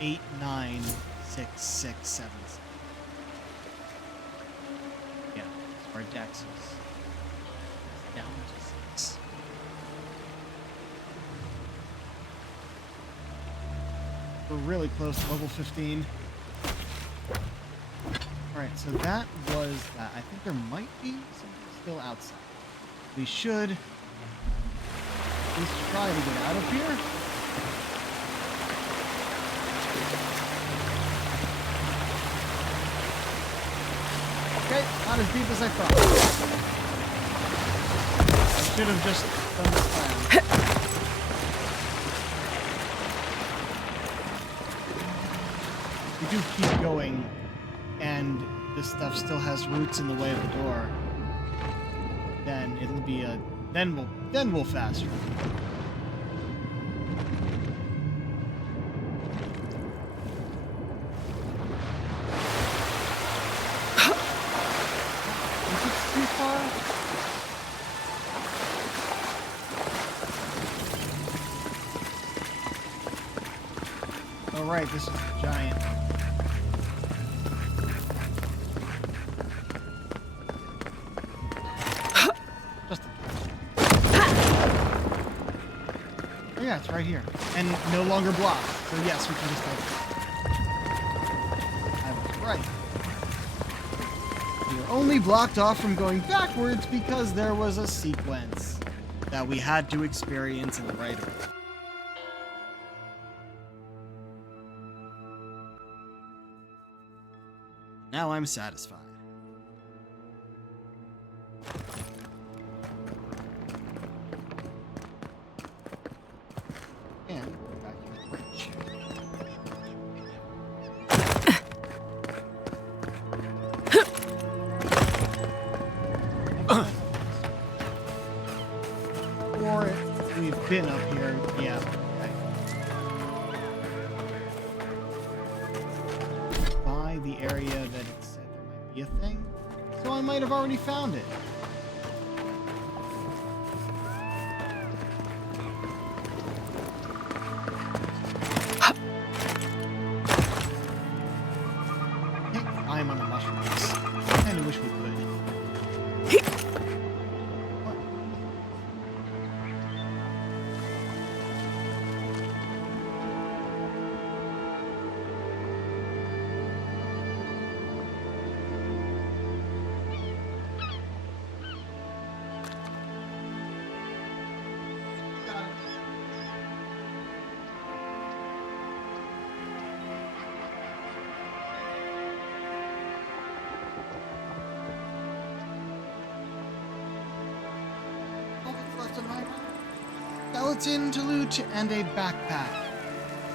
8, 9, 6, 6, 7. Yeah, so our dex is down to 6. We're really close to level 15. Alright, so that was that. I think there might be something still outside. We should at least try to get out of here. Okay, not as deep as I thought. I should have just done this plan. We do keep going, and this stuff still has roots in the way of the door, then it'll be a then we'll fast travel. Is it too far? Oh right, this is a giant. Yeah, it's right here. And no longer blocked. So yes, we can just take it. I was right. We were only blocked off from going backwards because there was a sequence that we had to experience in the right order. Now I'm satisfied. Or we've been up here, yeah. Okay. By the area that it said there might be a thing, so I might have already found it. Can't climb on the mushrooms. I kinda wish we could. Skeleton to loot and a backpack.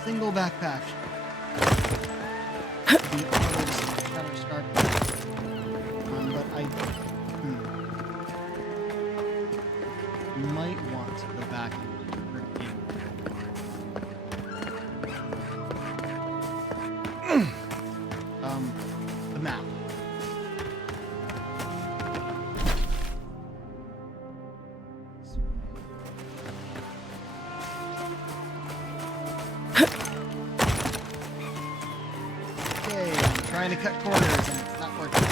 Single backpack. The olives better start. But I might want to go back and the map. Trying to cut corners and it's not working.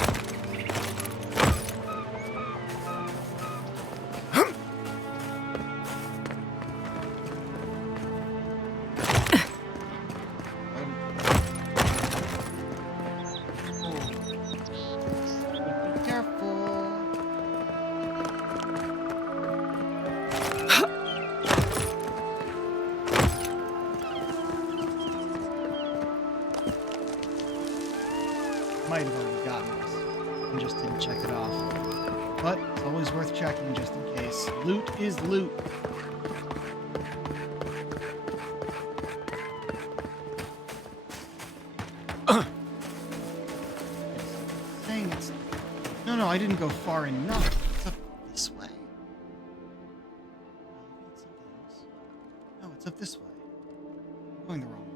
might have already gotten this and just didn't check it off. But it's always worth checking just in case. Loot is loot. It's saying it's... No, I didn't go far enough. It's up this way. It's something else. No, it's up this way. I'm going the wrong way.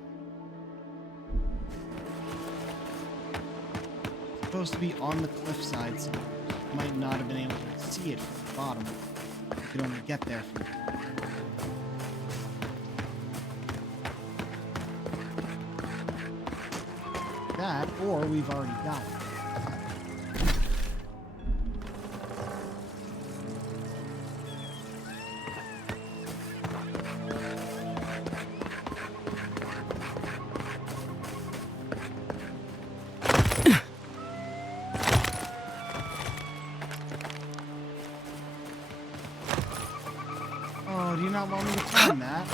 It's supposed to be on the cliffside somewhere. You might not have been able to see it from the bottom. You could only get there from the that, or we've already got it. Oh, do you not want me to climb that?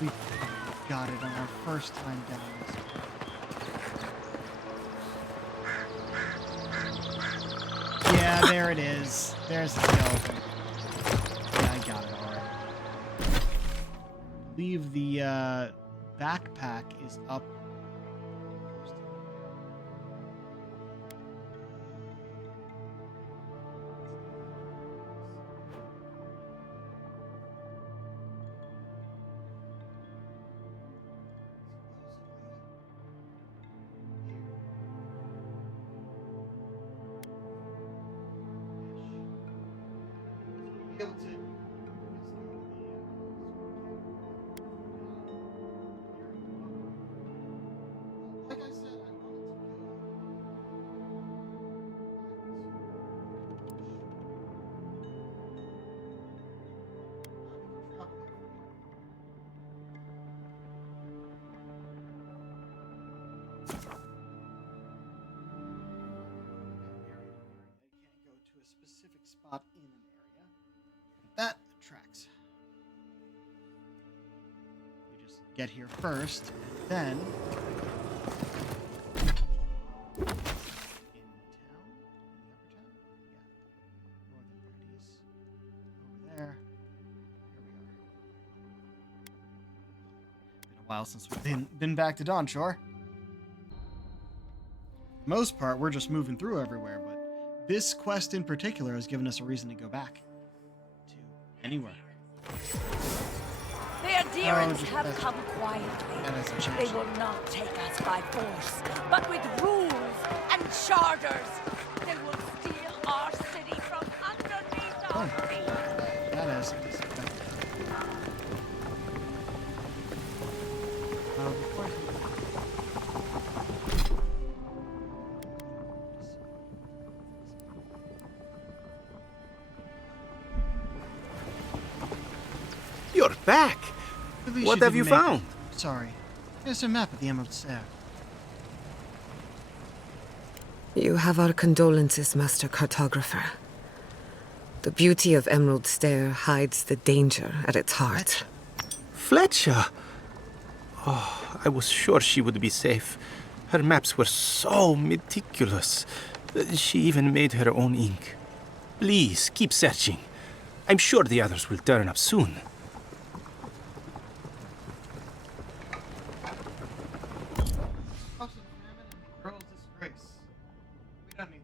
We got it on our first time down this way. Yeah, there it is. There's the skeleton. Yeah, I got it already. I believe the backpack is up. Like I said, I wanted to go to a specific spot in an area. That tracks. We just get here first, and then in town? In the upper town? Yeah. Northern Paradise. Over there. Here we are. Been a while since we've been back to Dawnshore. For the most part, we're just moving through everywhere, but this quest in particular has given us a reason to go back to anywhere. The adherents just- have that's- come quietly. That hasn't They changed. will not take us by force, but with rules and charters. They will steal our city from underneath our feet. That has disaffected. Before I You're back. At least What have you didn't make found? it. Sorry. Here's a map of the Emerald Stair. You have our condolences, Master Cartographer. The beauty of Emerald Stair hides the danger at its heart. Fletcher! Oh, I was sure she would be safe. Her maps were so meticulous. She even made her own ink. Please, keep searching. I'm sure the others will turn up soon. Girl's disgrace. We don't need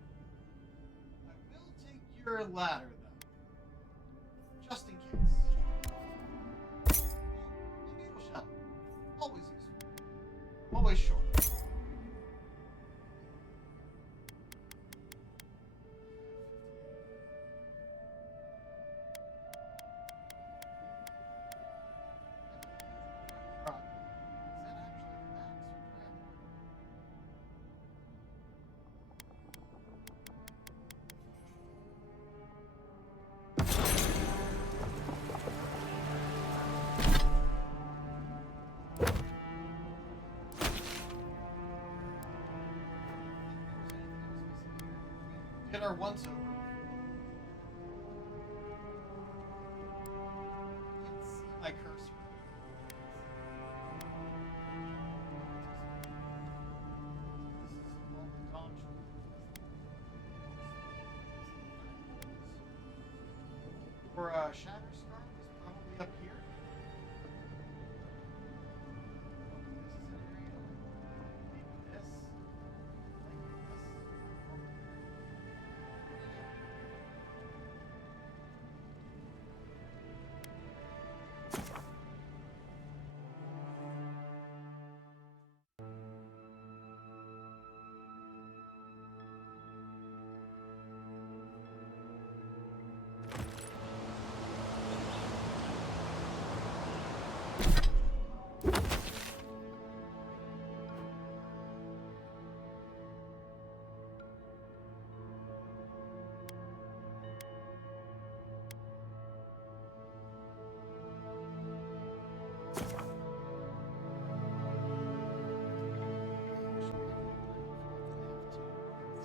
that. I will take your ladder, though. Just in case. Needle shell. Always useful. Always short. there once over. You can see my cursor. Or Shatterscar was probably up here. Maybe this.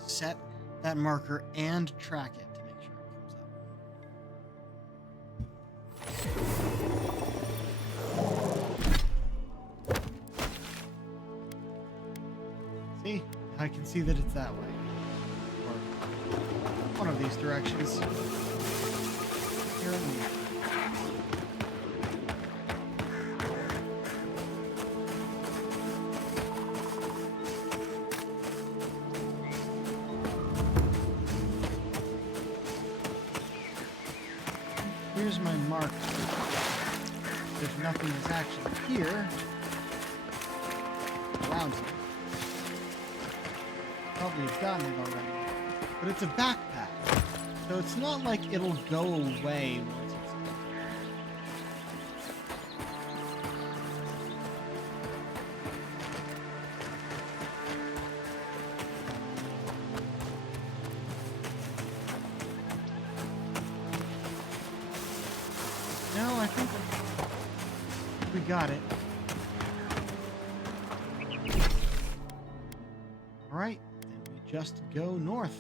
Set that marker and track it to make sure it comes up. See? I can see that it's that way. Or one of these directions. Here and there. Here's my mark. If nothing is actually here, around here. Probably have gotten it already. But it's a backpack, so it's not like it'll go away once it's gone. No, I think we got it. Alright, then we just go north.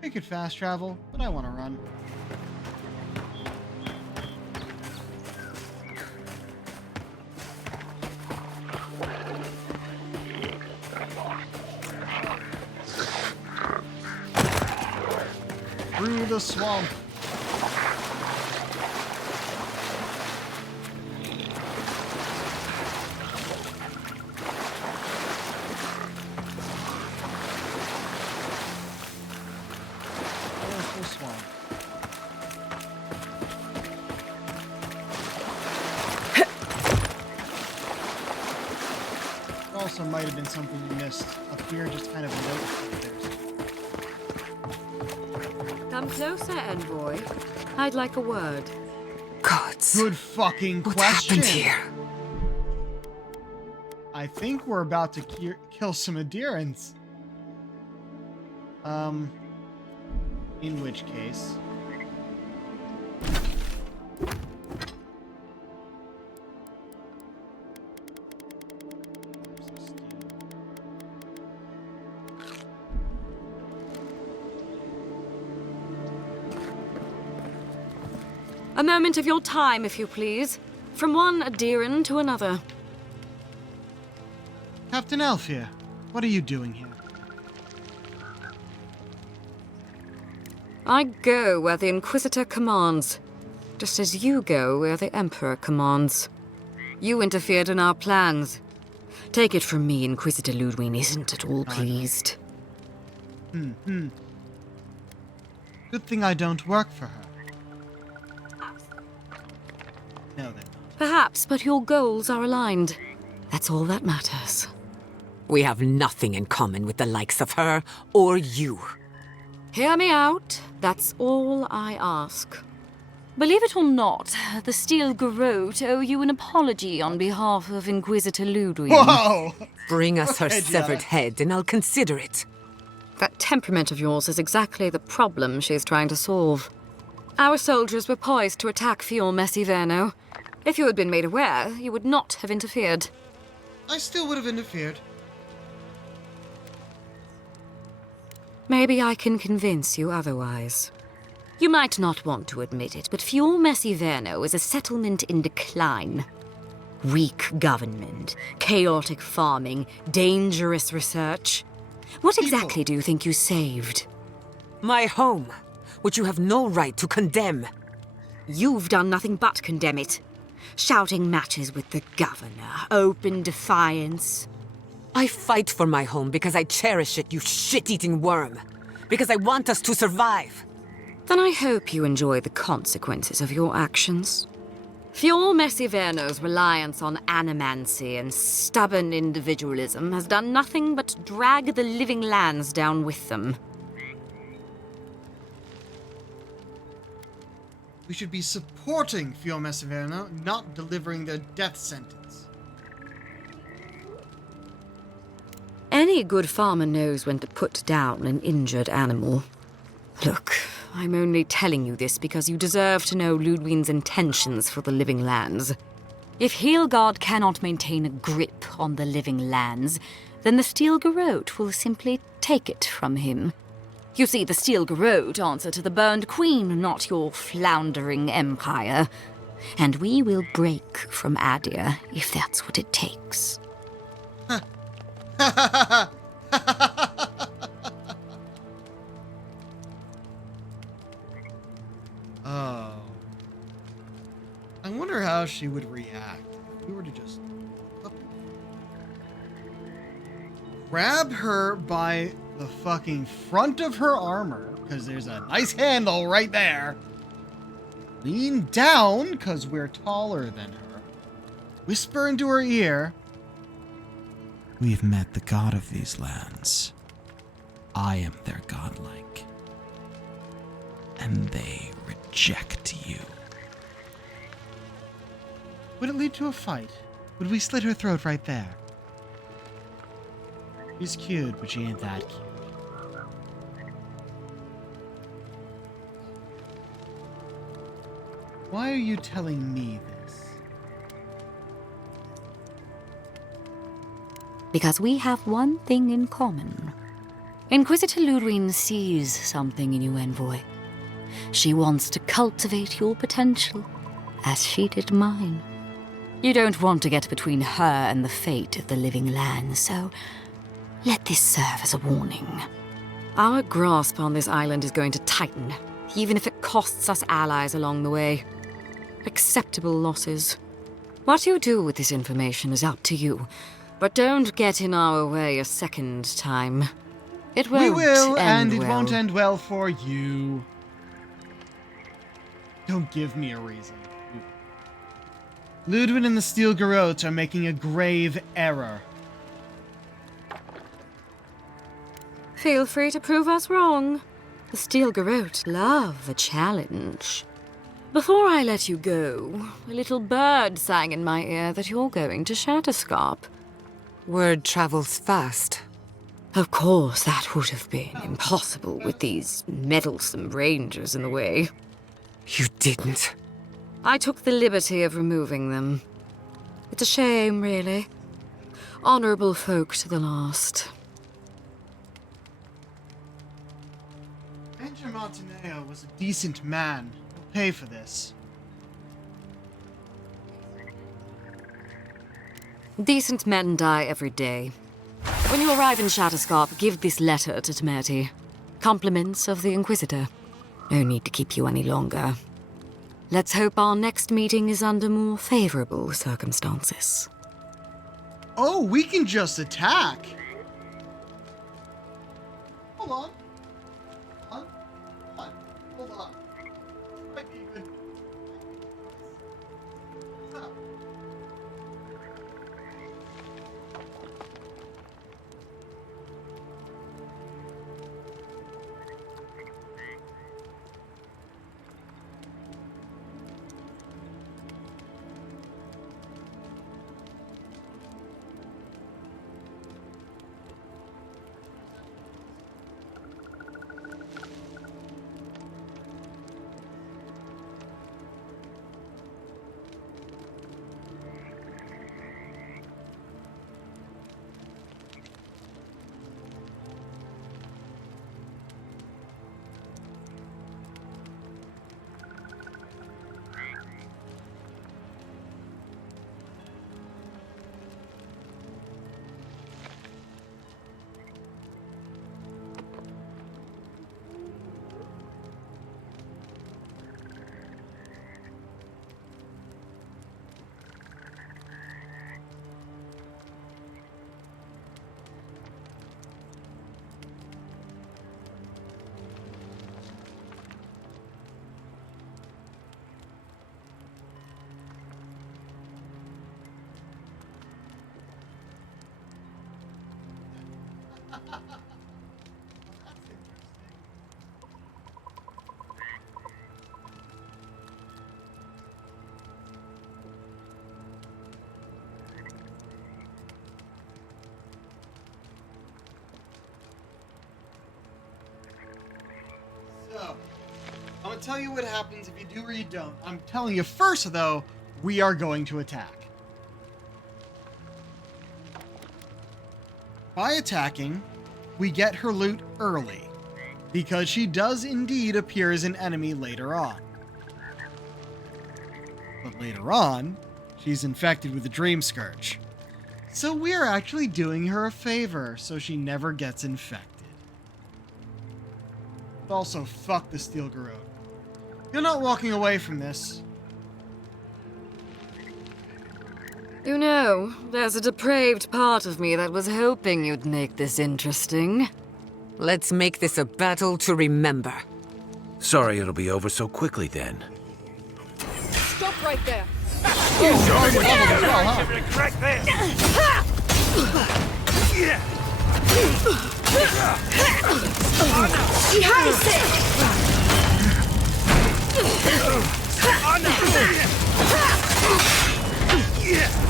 We could fast travel, but I want to run. Through the swamp. Also might have been something you missed up here, just kind of a note. Come closer, envoy. I'd like a word. Gods. Good fucking What question. happened here? I think we're about to kill some adherents. In which case... A moment of your time, if you please. From one adherent to another. Captain Alfia, what are you doing here? I go where the Inquisitor commands, just as you go where the Emperor commands. You interfered in our plans. Take it from me, Inquisitor Ludwig isn't at all pleased. Good thing I don't work for her. No, then. Perhaps, but your goals are aligned. That's all that matters. We have nothing in common with the likes of her or you. Hear me out. That's all I ask. Believe it or not, the Steel Garrote owe you an apology on behalf of Inquisitor Ludwig. Whoa! Bring us her Ahead, severed Yara. head and I'll consider it. That temperament of yours is exactly the problem she's trying to solve. Our soldiers were poised to attack Fiume Messiverno. If you had been made aware, you would not have interfered. I still would have interfered. Maybe I can convince you otherwise. You might not want to admit it, but Fior Messiverno is a settlement in decline. Weak government, chaotic farming, dangerous research. What exactly do you think you saved? My home, which you have no right to condemn. You've done nothing but condemn it. Shouting matches with the governor, open defiance. I fight for my home because I cherish it, you shit-eating worm. Because I want us to survive. Then I hope you enjoy the consequences of your actions. Fior Messiverno's reliance on animancy and stubborn individualism has done nothing but drag the living lands down with them. We should be supporting Fior Messiverno, not delivering their death sentence. Any good farmer knows when to put down an injured animal. Look, I'm only telling you this because you deserve to know Ludwig's intentions for the living lands. If Heelgard cannot maintain a grip on the living lands, then the Steel Garrote will simply take it from him. You see, the Steel Garrote answer to the Burned Queen, not your floundering empire. And we will break from Adir if that's what it takes. Oh. I wonder how she would react if we were to just grab her by the fucking front of her armor, because there's a nice handle right there. Lean down, because we're taller than her. Whisper into her ear. We've met the god of these lands. I am their godlike. And they reject you. Would it lead to a fight? Would we slit her throat right there? She's cute, but she ain't that cute. Why are you telling me this? Because we have one thing in common. Inquisitor Ludwig sees something in you, Envoy. She wants to cultivate your potential, as she did mine. You don't want to get between her and the fate of the living land, so let this serve as a warning. Our grasp on this island is going to tighten, even if it costs us allies along the way. Acceptable losses. What you do with this information is up to you, but don't get in our way a second time. It won't We will, end and it well. won't end well for you. Don't give me a reason. Ludwig and the Steel Garrote are making a grave error. Feel free to prove us wrong. The Steel Garrote love a challenge. Before I let you go, a little bird sang in my ear that you're going to Shatterscarp. Word travels fast. Of course, that would have been impossible with these meddlesome rangers in the way. You didn't. I took the liberty of removing them. It's a shame, really. Honorable folk to the last. Ranger Martineo was a decent man. He'll pay for this. Decent men die every day. When you arrive in Shatterscarp, give this letter to Temerty. Compliments of the Inquisitor. No need to keep you any longer. Let's hope our next meeting is under more favorable circumstances. Oh, we can just attack. Hold on. Hold on. Might be good. What's up? So, I'm gonna tell you what happens if you do or you don't. I'm telling you first, though, we are going to attack. By attacking, we get her loot early, because she does indeed appear as an enemy later on. But later on, she's infected with the Dream Scourge. So we are actually doing her a favor, so she never gets infected. Also, fuck the Steel Garrote. You're not walking away from this. You know, there's a depraved part of me that was hoping you'd make this interesting. Let's make this a battle to remember. Sorry it'll be over so quickly then. Stop right there!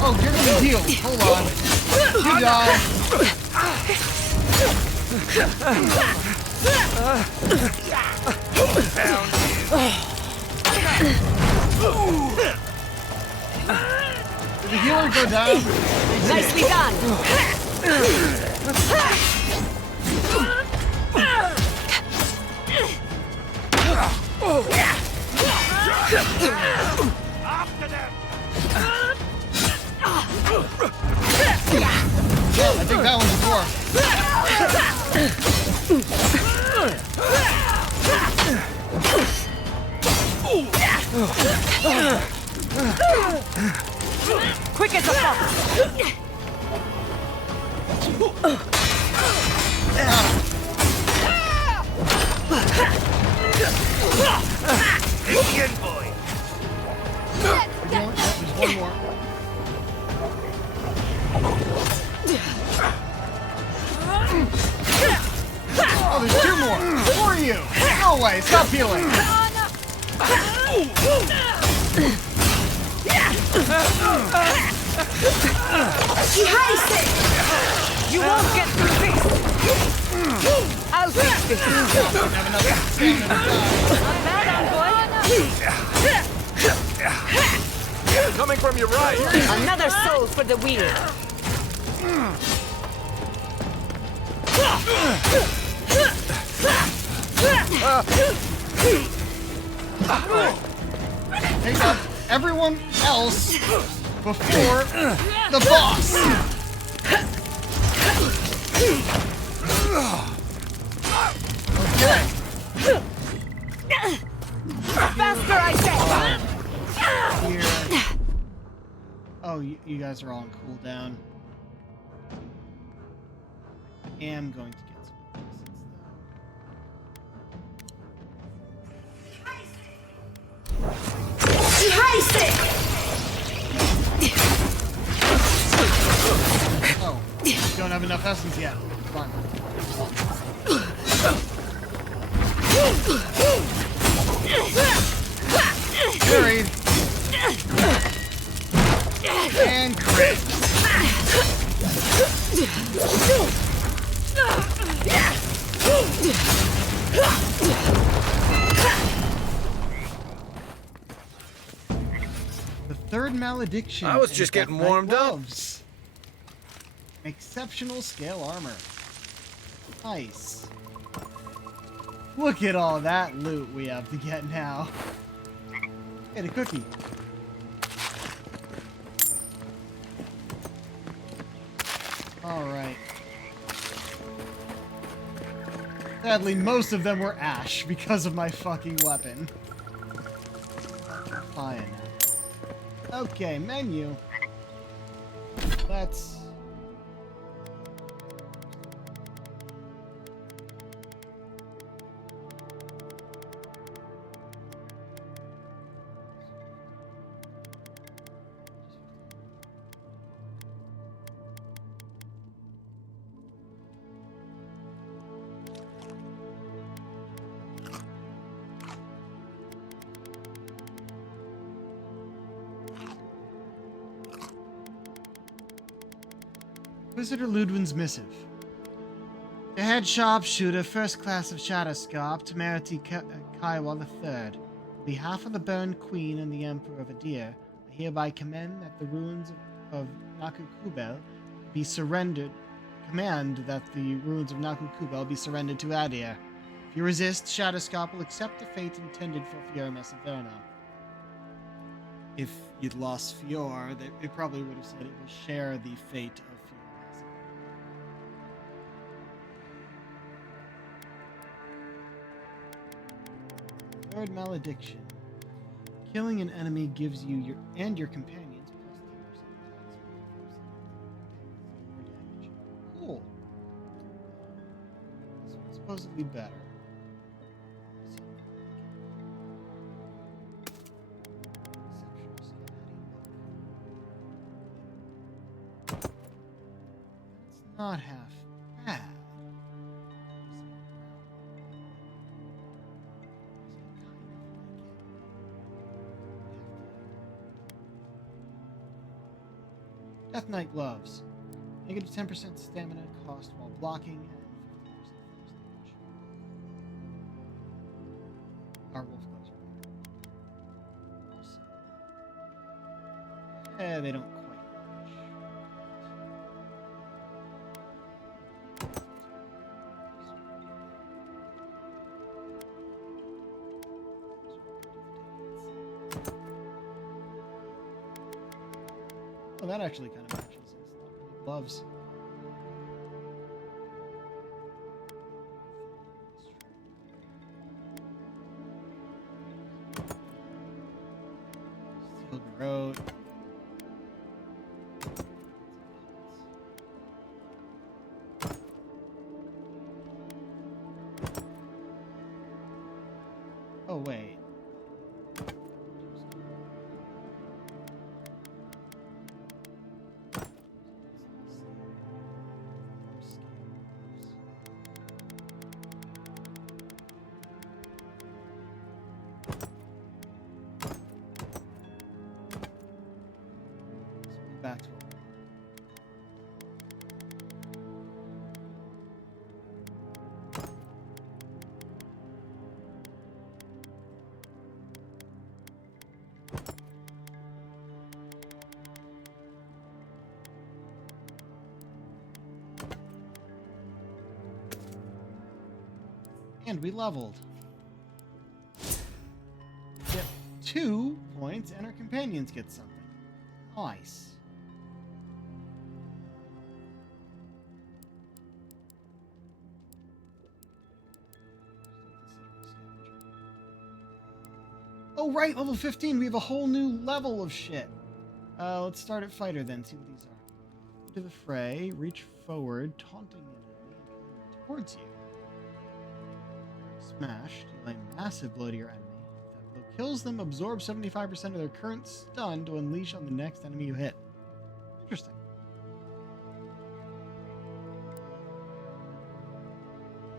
Oh, you're gonna heal. Hold on. You die. Did the healer go down? Nicely done! I think that one's a dwarf. Quick as a fox! Again, boy. There's one more. Oh, there's two more. Who are you? Go away. Stop healing. You won't get through this! I'll fix this! Not bad, envoy! Coming from your right! Another soul for the wheel! Take out everyone else before the boss! Okay. Faster, I say! Here. Oh, you guys are all on cooldown. I am going to get some Oh, don't have enough essence yet. Fine. Carried. And crit. The third malediction. I was is just getting Death Knight warmed up. gloves. Exceptional scale armor. Nice. Look at all that loot we have to get now. Get a cookie. Alright. Sadly, most of them were ash because of my fucking weapon. Fine. Okay, menu. Let's... Inquisitor Ludwin's missive. The head sharpshooter, first class of Shadowscarp, Temerity Kaiwa III. On behalf of the burned queen and the Emperor of Adir, I hereby command that the ruins of Nakukubel be surrendered. Command that the ruins of Nakukubel be surrendered to Adir. If you resist, Shadowscarp will accept the fate intended for Fiora Messaverna. If you'd lost Fior, they probably would have said it will share the fate of Fiora Messaverna. Third malediction. Killing an enemy gives you your companions plus 10% damage. Cool. So it's supposedly better. It's not half bad. Death Knight gloves. Negative 10% stamina cost while blocking and 50% force damage. Our wolf gloves are also. They don't quite match. Oh, that actually kind of matches. It's not really gloves. Steel Garrote. Oh, wait. Back to it. And we leveled. Get 2 points, and our companions get something. Nice. Oh, right, level 15. We have a whole new level of shit. Let's start at fighter then, see what these are. Into the fray, reach forward, taunting an enemy and pulling them towards you. Smash, deal a massive blow to your enemy. If that blow kills them, absorb 75% of their current stun to unleash on the next enemy you hit. Interesting.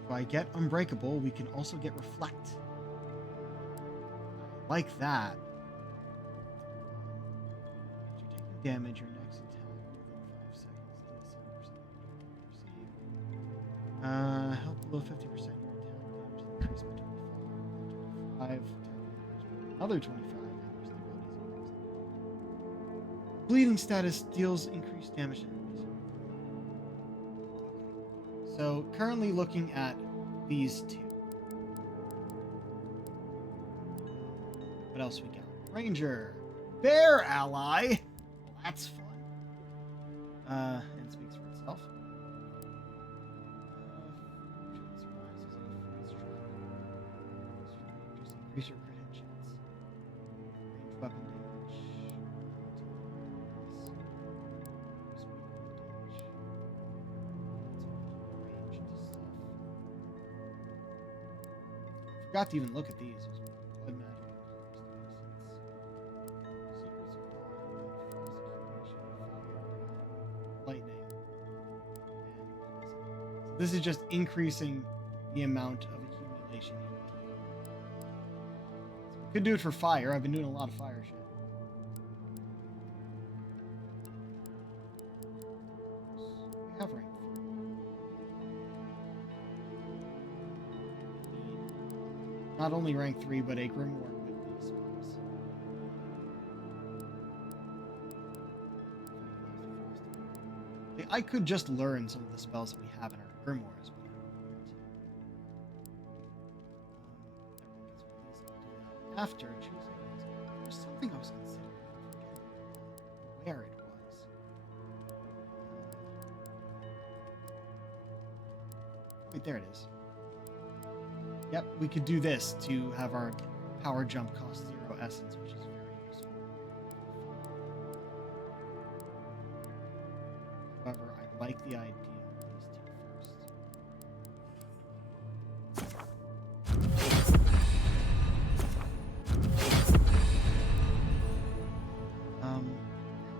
If I get Unbreakable, we can also get Reflect. Like that. After taking damage, your next attack within 5 seconds deals 7% help below 50% your attack damage increase by 25. Another 25 damage. Bleeding status deals increased damage to enemies. So currently looking at these two. What else we got? Ranger. Bear ally. Well, that's fun. And speaks for itself. Just increase your crit hit chance. Range weapon damage. Forgot to even look at these. Blood magic. Lightning. So this is just increasing the amount of accumulation you do. So could do it for fire. I've been doing a lot of fire shit. not only rank 3, but a grimoire with these spells. I could just learn some of the spells that we have in our grimoires. After choosing these, there's something I was considering. Where it was. Wait, there it is. Yep, we could do this to have our power jump cost 0 essence, which is very useful. However, I like the idea of these two first.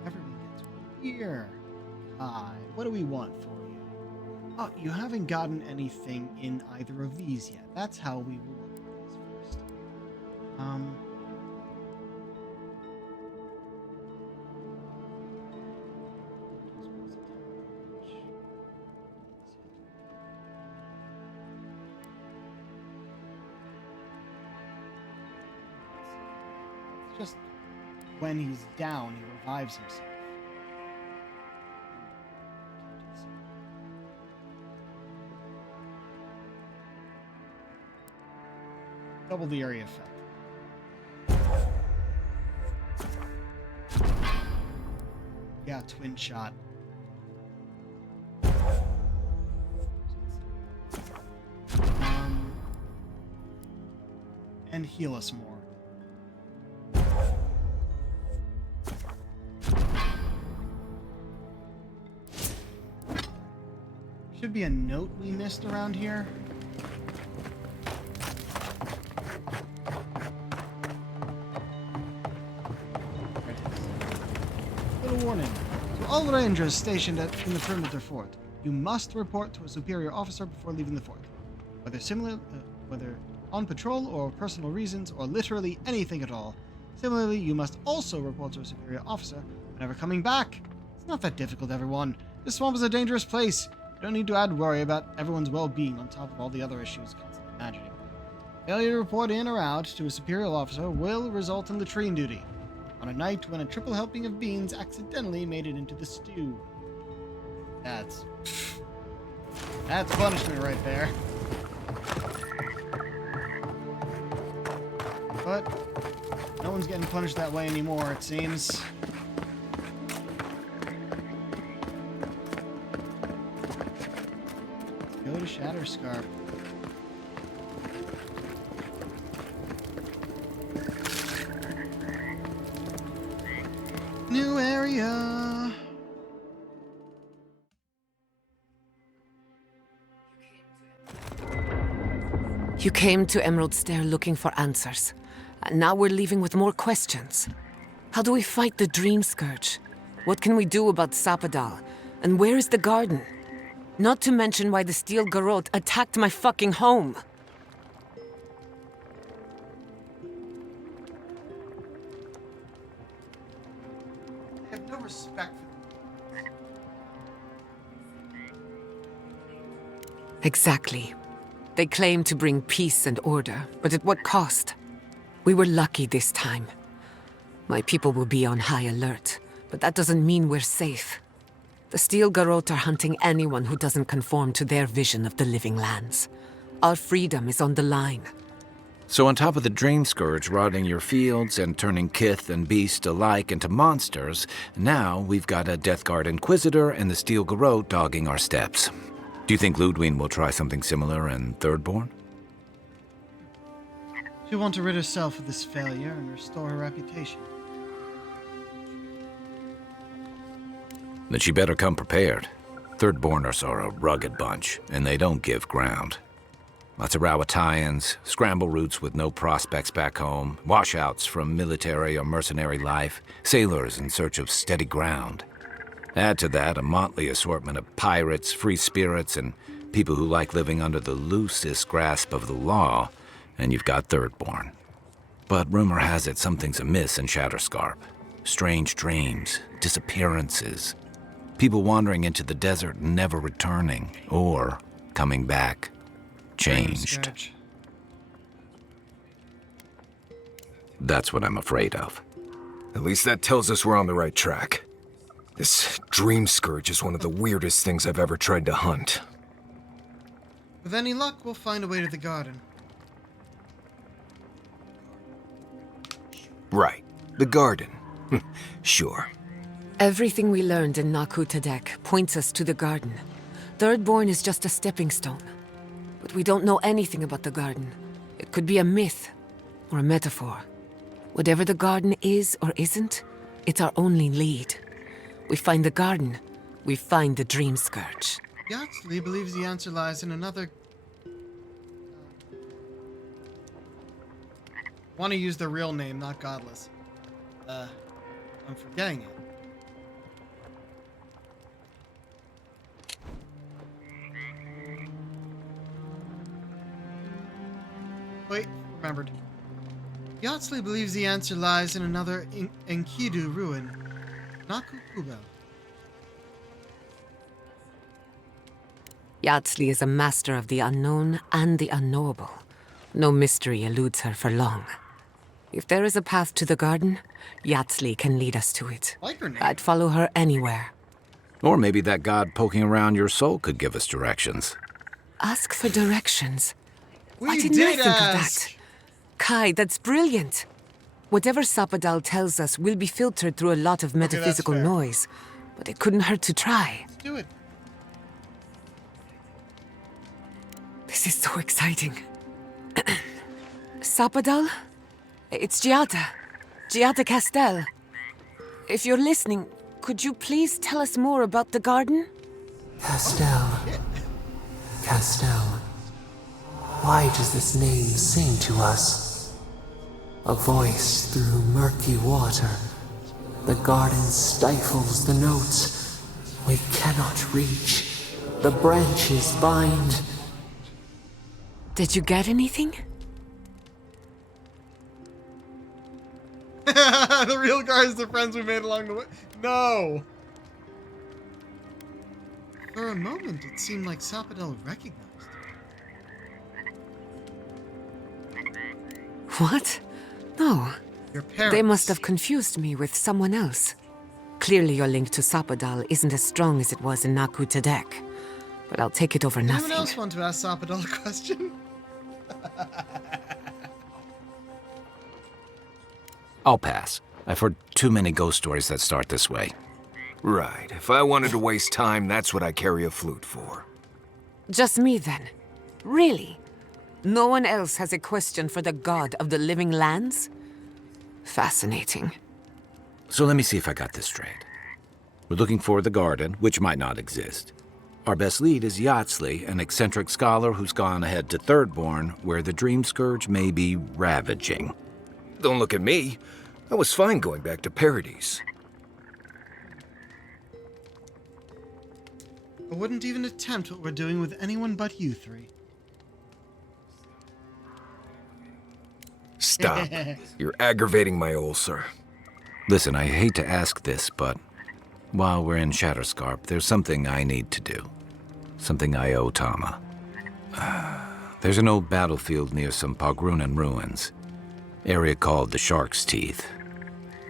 Everyone gets one here. Hi, what do we want for you? Oh, you haven't gotten anything in either of these yet. That's how we will look at these first. It's just when he's down, he revives himself. Double the area effect. Yeah, twin shot. And heal us more. Should be a note we missed around here. Warning. To all rangers stationed in the perimeter fort, you must report to a superior officer before leaving the fort. Whether on patrol or personal reasons or literally anything at all. Similarly, you must also report to a superior officer whenever coming back. It's not that difficult, everyone. This swamp is a dangerous place. You don't need to add worry about everyone's well-being on top of all the other issues constantly imagining. Failure to report in or out to a superior officer will result in latrine duty. On a night when a triple helping of beans accidentally made it into the stew. That's punishment right there. But no one's getting punished that way anymore, it seems. Let's go to Shatterscarp. New area. You came to Emerald Stair looking for answers. And now we're leaving with more questions. How do we fight the Dream Scourge? What can we do about Sapadal? And where is the garden? Not to mention why the Steel Garrote attacked my fucking home. They have no respect for them. Exactly. They claim to bring peace and order, but at what cost? We were lucky this time. My people will be on high alert, but that doesn't mean we're safe. The Steel Garrote are hunting anyone who doesn't conform to their vision of the living lands. Our freedom is on the line. So on top of the Dream Scourge rotting your fields and turning kith and beast alike into monsters, now we've got a Death Guard Inquisitor and the Steel Garrote dogging our steps. Do you think Ludwig will try something similar in Thirdborn? She wants to rid herself of this failure and restore her reputation. Then she better come prepared. Thirdborners are a rugged bunch, and they don't give ground. Lots of Rawatayans, scramble routes with no prospects back home, washouts from military or mercenary life, sailors in search of steady ground. Add to that a motley assortment of pirates, free spirits, and people who like living under the loosest grasp of the law, and you've got Thirdborn. But rumor has it something's amiss in Shatterscarp. Strange dreams, disappearances, people wandering into the desert and never returning, or coming back changed. That's what I'm afraid of. At least that tells us we're on the right track. This dream scourge is one of the weirdest things I've ever tried to hunt. With any luck, we'll find a way to the garden. Right. The garden. Sure. Everything we learned in Naku Tadek points us to the garden. Thirdborn is just a stepping stone. But we don't know anything about the garden. It could be a myth or a metaphor. Whatever the garden is or isn't, it's our only lead. We find the garden, we find the dream scourge. Yaxley believes the answer lies in another... want to use the real name, not Godless. I'm forgetting it. Wait, remembered. Yaxley believes the answer lies in another Enkidu ruin, Naku Kubel. Yaxley is a master of the unknown and the unknowable. No mystery eludes her for long. If there is a path to the garden, Yaxley can lead us to it. Like her name. I'd follow her anywhere. Or maybe that god poking around your soul could give us directions. Ask for directions. Why We didn't I did think of ask. that? Kai, that's brilliant. Whatever Sapadal tells us will be filtered through a lot of metaphysical fair. noise, but it couldn't hurt to try. Let's do it. This is so exciting. Sapadal? It's Giada. Giada Castel. If you're listening, could you please tell us more about the garden? Castel. Castel. Why does this name sing to us? A voice through murky water. The garden stifles the notes we cannot reach. The branches bind. Did you get anything? The real guys, the friends we made along the way. No! For a moment, it seemed like Sapadel recognized. What? No. Your parents. They must have confused me with someone else. Clearly your link to Sapadal isn't as strong as it was in Naku Tadek. But I'll take it over Anyone nothing. else want to ask Sapadal a question? I'll pass. I've heard too many ghost stories that start this way. Right. If I wanted to waste time, that's what I carry a flute for. Just me then. Really? No one else has a question for the god of the living lands? Fascinating. So let me see if I got this straight. We're looking for the garden, which might not exist. Our best lead is Yaxley, an eccentric scholar who's gone ahead to Thirdborn, where the dream scourge may be ravaging. Don't look at me. I was fine going back to Paradise. I wouldn't even attempt what we're doing with anyone but you three. Stop. You're aggravating my ulcer. Listen, I hate to ask this, but while we're in Shatterscarp, there's something I need to do. Something I owe Tama. There's an old battlefield near some Pogrunan ruins. Area called the Shark's Teeth.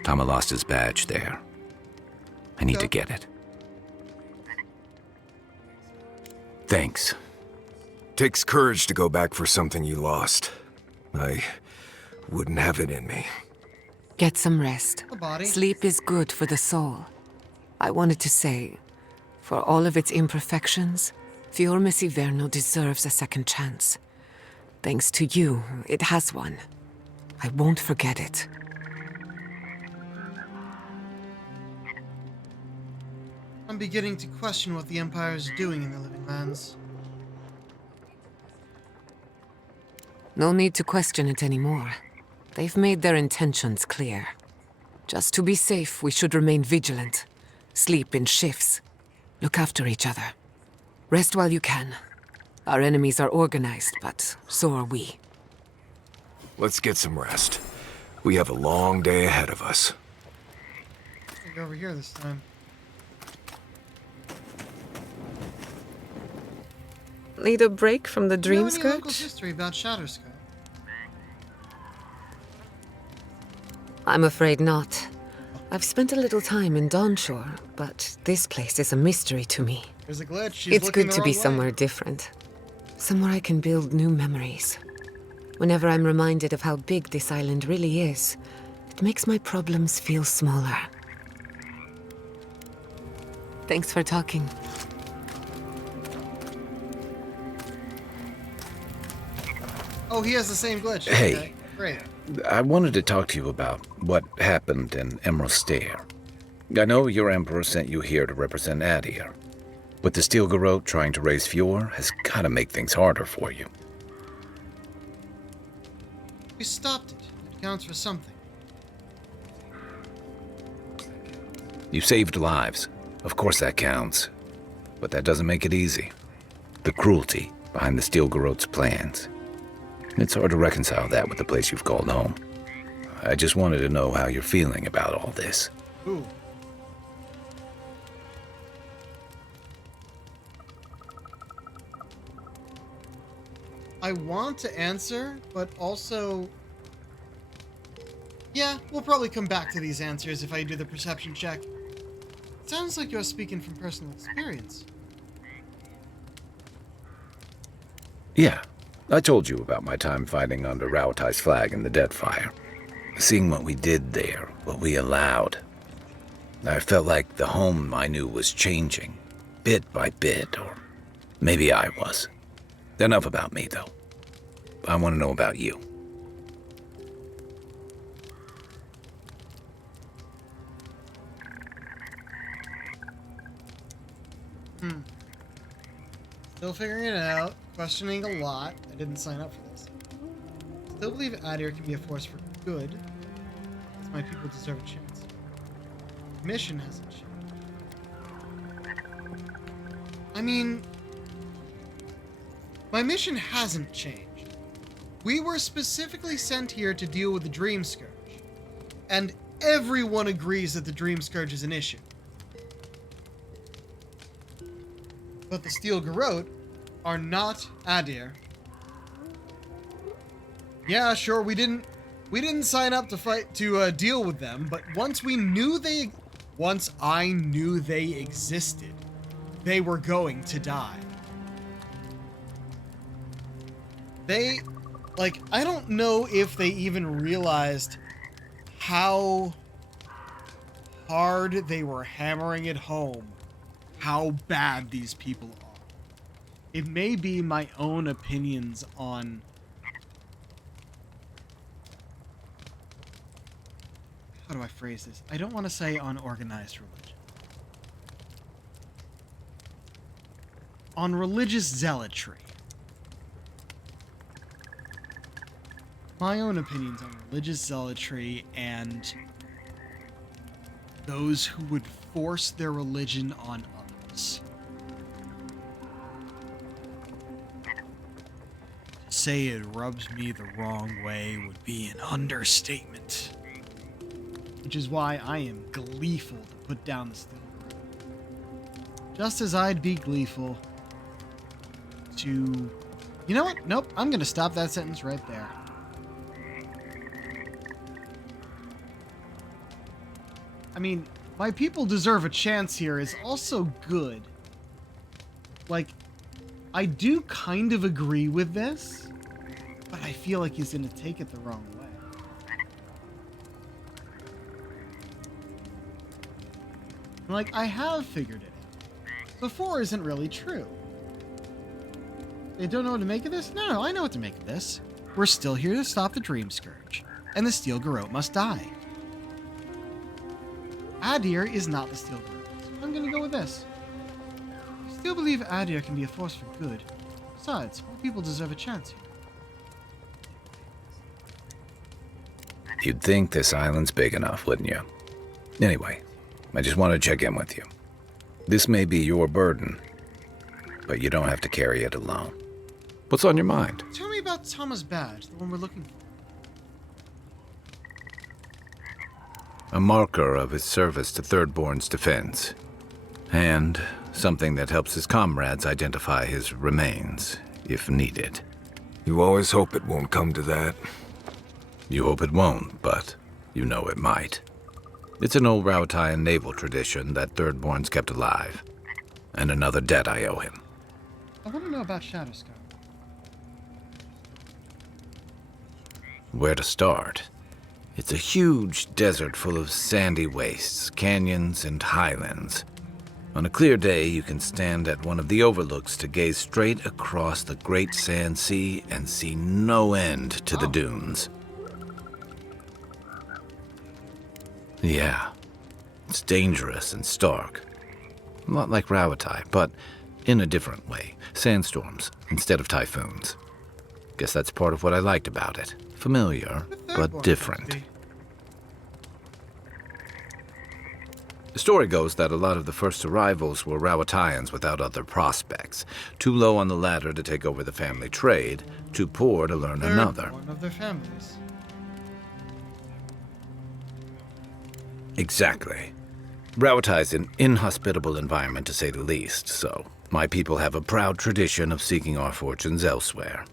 Tama lost his badge there. I need to get it. Thanks. Takes courage to go back for something you lost. I wouldn't have it in me. Get some rest. The body. Sleep is good for the soul. I wanted to say, for all of its imperfections, Fiorme Siverno deserves a second chance. Thanks to you, it has one. I won't forget it. I'm beginning to question what the Empire is doing in the Living Lands. No need to question it anymore. They've made their intentions clear. Just to be safe, we should remain vigilant. Sleep in shifts. Look after each other. Rest while you can. Our enemies are organized, but so are we. Let's get some rest. We have a long day ahead of us. Let's go over here this time. Need a break from the Do you dream know any local scourge? history about Shatterscarp? I'm afraid not. I've spent a little time in Dawnshore, but this place is a mystery to me. There's a glitch. She's It's looking good the to be wrong way. somewhere different. Somewhere I can build new memories. Whenever I'm reminded of how big this island really is, it makes my problems feel smaller. Thanks for talking. Oh, he has the same glitch. Hey. Okay, great. I wanted to talk to you about what happened in Emerald Stair. I know your Emperor sent you here to represent Adir, but the Steel Garrote trying to raise Fjord has got to make things harder for you. We stopped it. It counts for something. You saved lives. Of course that counts. But that doesn't make it easy. The cruelty behind the Steel Garrote's plans. It's hard to reconcile that with the place you've called home. I just wanted to know how you're feeling about all this. Ooh. I want to answer, but also... Yeah, we'll probably come back to these answers if I do the perception check. It sounds like you're speaking from personal experience. Yeah, I told you about my time fighting under Rauatai's flag in the Deadfire. Seeing what we did there, what we allowed. I felt like the home I knew was changing, bit by bit, or maybe I was. Enough about me, though. I want to know about you. Still figuring it out, questioning a lot. I didn't sign up for this. Still believe Adir can be a force for good. As my people deserve a chance. Mission hasn't changed. I mean, my mission hasn't changed. We were specifically sent here to deal with the Dream Scourge. And everyone agrees that the Dream Scourge is an issue. But the Steel Garrote are not Adir. Yeah, sure, we didn't sign up to fight to deal with them, but once I knew they existed, they were going to die. I don't know if they even realized how hard they were hammering it home how bad these people are. It may be my own opinions on how do I phrase this? I don't want to say on organized religion. On religious zealotry. My own opinions on religious zealotry and those who would force their religion on others. To say it rubs me the wrong way would be an understatement. Which is why I am gleeful to put down the Steel Garrote. Just as I'd be gleeful to... You know what? Nope, I'm gonna stop that sentence right there. I mean, my people deserve a chance here is also good. Like, I do kind of agree with this, but I feel like he's gonna take it the wrong way. Like, I have figured it out. Before isn't really true. They don't know what to make of this? No, I know what to make of this. We're still here to stop the Dream Scourge, and the Steel Garrote must die. Adir is not the Steel Garrote. So I'm gonna go with this. I still believe Adir can be a force for good. Besides, all people deserve a chance here. You'd think this island's big enough, wouldn't you? Anyway, I just want to check in with you. This may be your burden, but you don't have to carry it alone. What's on your mind? Tell me about Thomas Badge, the one we're looking for. A marker of his service to Thirdborn's defense. And something that helps his comrades identify his remains, if needed. You always hope it won't come to that. You hope it won't, but You know it might. It's an old Rowatayan naval tradition that Thirdborn's kept alive. And another debt I owe him. I want to know about Shadowscar. Where to start? It's a huge desert full of sandy wastes, canyons, and highlands. On a clear day, you can stand at one of the overlooks to gaze straight across the great sand sea and see no end to the dunes. Yeah, it's dangerous and stark. A lot like Rawatai, but in a different way. Sandstorms instead of typhoons. Guess that's part of what I liked about it. Familiar, but different. The story goes that a lot of the first arrivals were Rawatayans without other prospects. Too low on the ladder to take over the family trade, too poor to learn another. One of their families. Exactly. Rawatai's an inhospitable environment, to say the least, so my people have a proud tradition of seeking our fortunes elsewhere.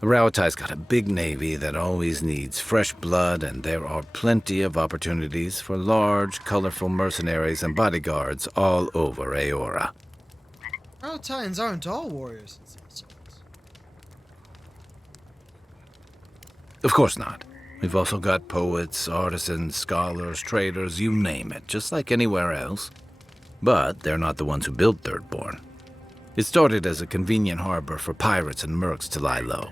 Rawatai's got a big navy that always needs fresh blood, and there are plenty of opportunities for large, colorful mercenaries and bodyguards all over Aora. Rawatayans aren't all warriors and sorcerers. Of course not. We've also got poets, artisans, scholars, traders, you name it, just like anywhere else. But they're not the ones who built Thirdborn. It started as a convenient harbor for pirates and mercs to lie low.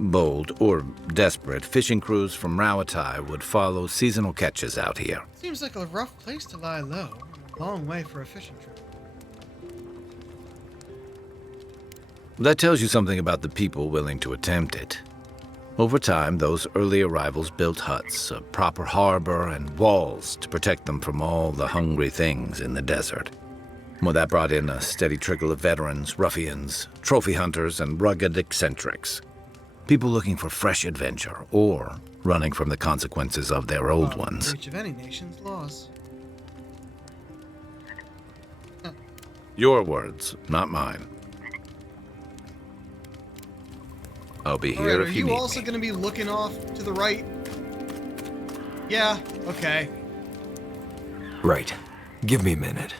Bold, or desperate, fishing crews from Rawatai would follow seasonal catches out here. Seems like a rough place to lie low. A long way for a fishing trip. That tells you something about the people willing to attempt it. Over time, those early arrivals built huts, a proper harbor, and walls to protect them from all the hungry things in the desert. Well, that brought in a steady trickle of veterans, ruffians, trophy hunters, and rugged eccentrics. People looking for fresh adventure, or running from the consequences of their old ones. Breach of any nation's laws. Your words, not mine. I'll be here if you need me. Are you also going to be looking off to the right? Yeah, okay. Right. Give me a minute.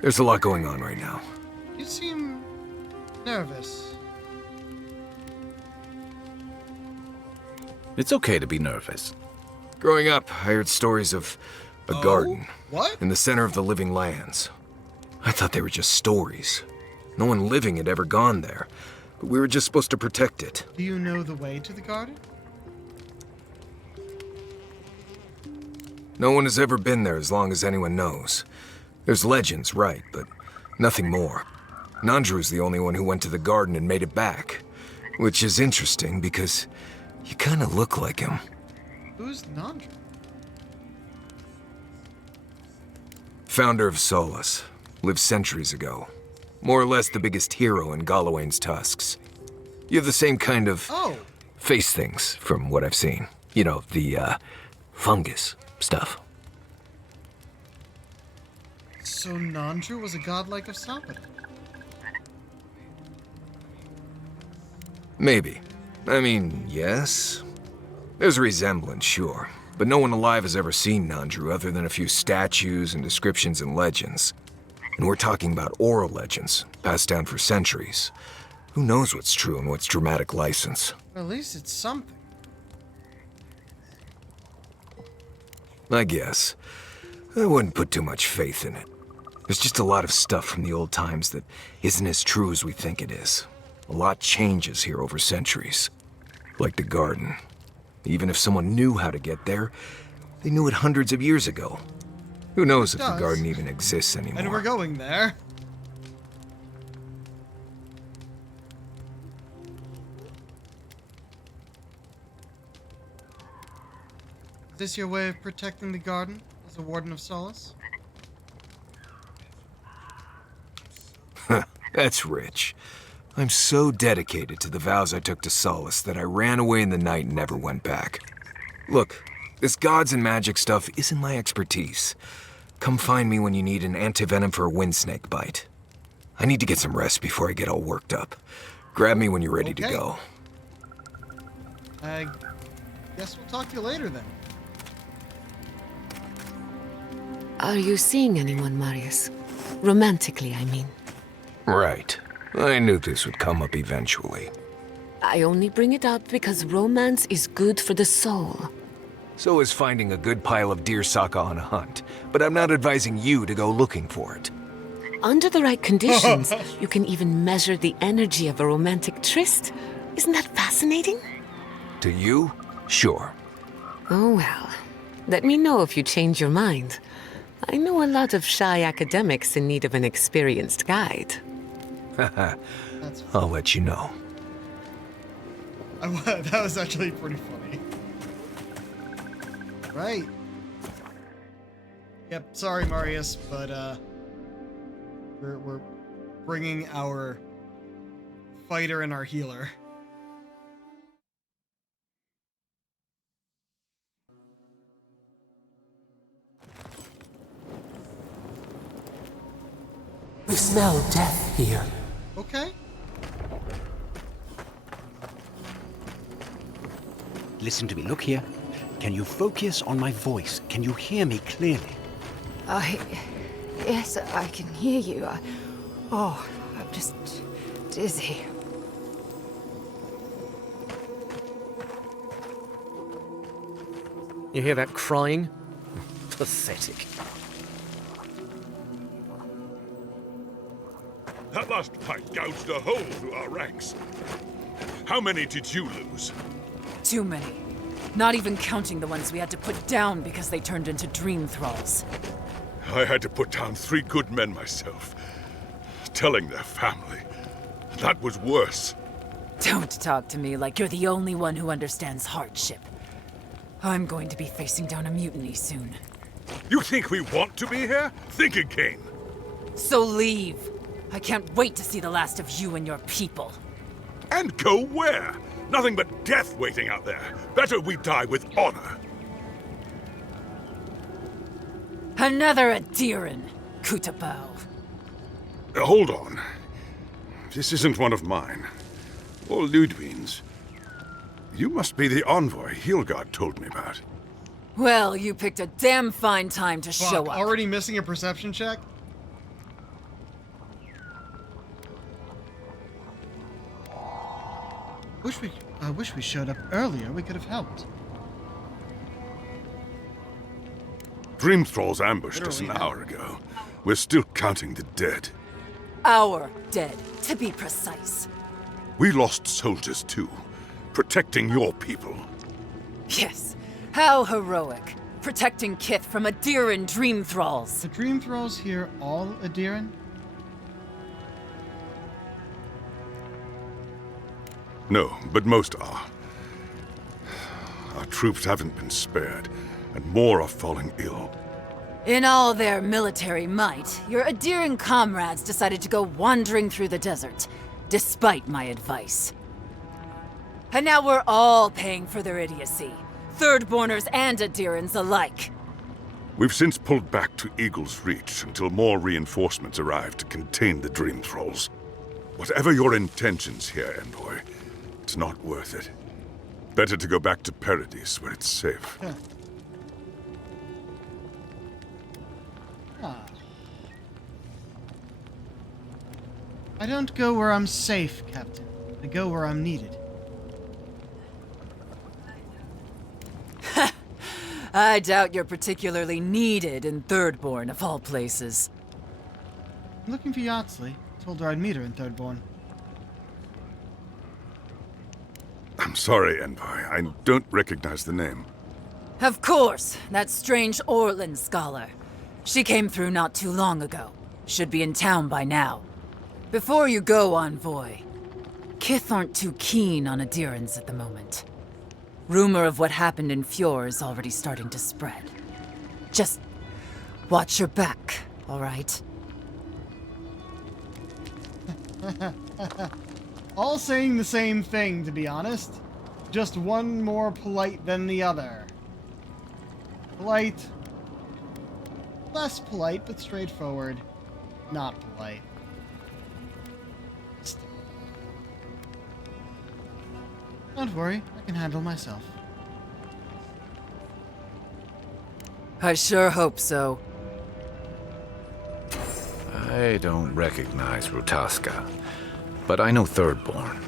There's a lot going on right now. You seem nervous. It's okay to be nervous. Growing up, I heard stories of a garden. What? In the center of the living lands. I thought they were just stories. No one living had ever gone there, but we were just supposed to protect it. Do you know the way to the garden? No one has ever been there as long as anyone knows. There's legends, right, but nothing more. Nandru's the only one who went to the garden and made it back. Which is interesting because you kind of look like him. Who's Nandru? Founder of Solace. Lived centuries ago. More or less the biggest hero in Galawain's tusks. You have the same kind of face things from what I've seen. You know, the fungus stuff. So Nandru was a godlike of Sappada. Maybe. I mean, yes. There's a resemblance, sure. But no one alive has ever seen Nandru other than a few statues and descriptions and legends. And we're talking about oral legends, passed down for centuries. Who knows what's true and what's dramatic license? At least it's something. I guess. I wouldn't put too much faith in it. There's just a lot of stuff from the old times that isn't as true as we think it is. A lot changes here over centuries. Like the garden. Even if someone knew how to get there, they knew it hundreds of years ago. Who knows if the garden even exists anymore? And we're going there. Is this your way of protecting the garden as a Warden of Solace? That's rich. I'm so dedicated to the vows I took to Solace that I ran away in the night and never went back. Look, this gods and magic stuff isn't my expertise. Come find me when you need an antivenom for a windsnake bite. I need to get some rest before I get all worked up. Grab me when you're ready to go. I guess we'll talk to you later then. Are you seeing anyone, Marius? Romantically, I mean. Right. I knew this would come up eventually. I only bring it up because romance is good for the soul. So is finding a good pile of deer saka on a hunt, but I'm not advising you to go looking for it. Under the right conditions, you can even measure the energy of a romantic tryst. Isn't that fascinating? To you? Sure. Oh well. Let me know if you change your mind. I know a lot of shy academics in need of an experienced guide. Haha. I'll let you know. That was actually pretty funny. Right. Yep, sorry, Marius, but, we're bringing our fighter and our healer. We smell death here. Okay. Listen to me, look here. Can you focus on my voice? Can you hear me clearly? Yes, I can hear you. I'm just dizzy. You hear that crying? Pathetic. That last fight gouged a hole through our ranks. How many did you lose? Too many. Not even counting the ones we had to put down because they turned into dream thralls. I had to put down 3 good men myself. Telling their family. That was worse. Don't talk to me like you're the only one who understands hardship. I'm going to be facing down a mutiny soon. You think we want to be here? Think again. So leave. I can't wait to see the last of you and your people. And go where? Nothing but death waiting out there. Better we die with honor. Another Adiran, Kutabao. Hold on. This isn't one of mine. Or Ludwig's. You must be the envoy Hilgard told me about. Well, you picked a damn fine time to show up. Already missing a perception check? I wish we showed up earlier. We could have helped. Dream Thralls ambushed us an hour ago. We're still counting the dead. Our dead, to be precise. We lost soldiers too, protecting your people. Yes, how heroic. Protecting Kith from Adiran Dream Thralls. The Dream Thralls here all Adiran? No, but most are. Our troops haven't been spared, and more are falling ill. In all their military might, your Adiran comrades decided to go wandering through the desert, despite my advice. And now we're all paying for their idiocy. Thirdborners and Adirans alike. We've since pulled back to Eagle's Reach until more reinforcements arrive to contain the Dream Thralls. Whatever your intentions here, Envoy, it's not worth it. Better to go back to Paradise where it's safe. I don't go where I'm safe, Captain. I go where I'm needed. I doubt you're particularly needed in Thirdborn, of all places. I'm looking for Yardsley. Told her I'd meet her in Thirdborn. I'm sorry, Envoy. I don't recognize the name. Of course, that strange Orlan scholar. She came through not too long ago. Should be in town by now. Before you go, Envoy, Kith aren't too keen on Adirans at the moment. Rumor of what happened in Fjord is already starting to spread. Just watch your back, all right? All saying the same thing, to be honest. Just one more polite than the other. Polite. Less polite, but straightforward. Not polite. Don't worry, I can handle myself. I sure hope so. I don't recognize Rutaska, but I know Thirdborn,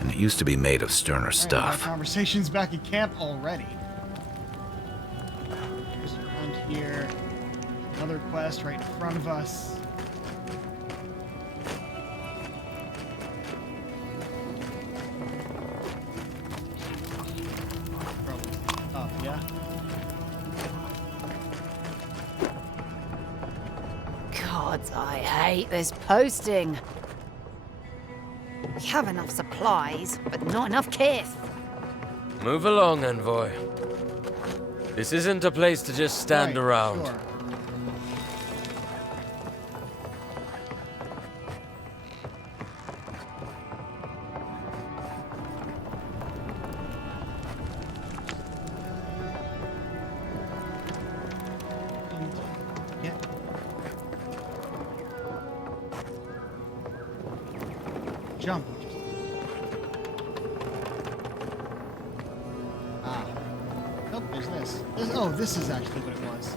and it used to be made of sterner Our stuff. conversation's back at camp already. There's a hunt here. Another quest right in front of us. Probably up, yeah? God, I hate this posting. We have enough supplies, but not enough kith. Move along, Envoy. This isn't a place to just stand Right, around. sure. Yeah. Jump. Ah. Nope, there's this. Oh, this is actually what it was.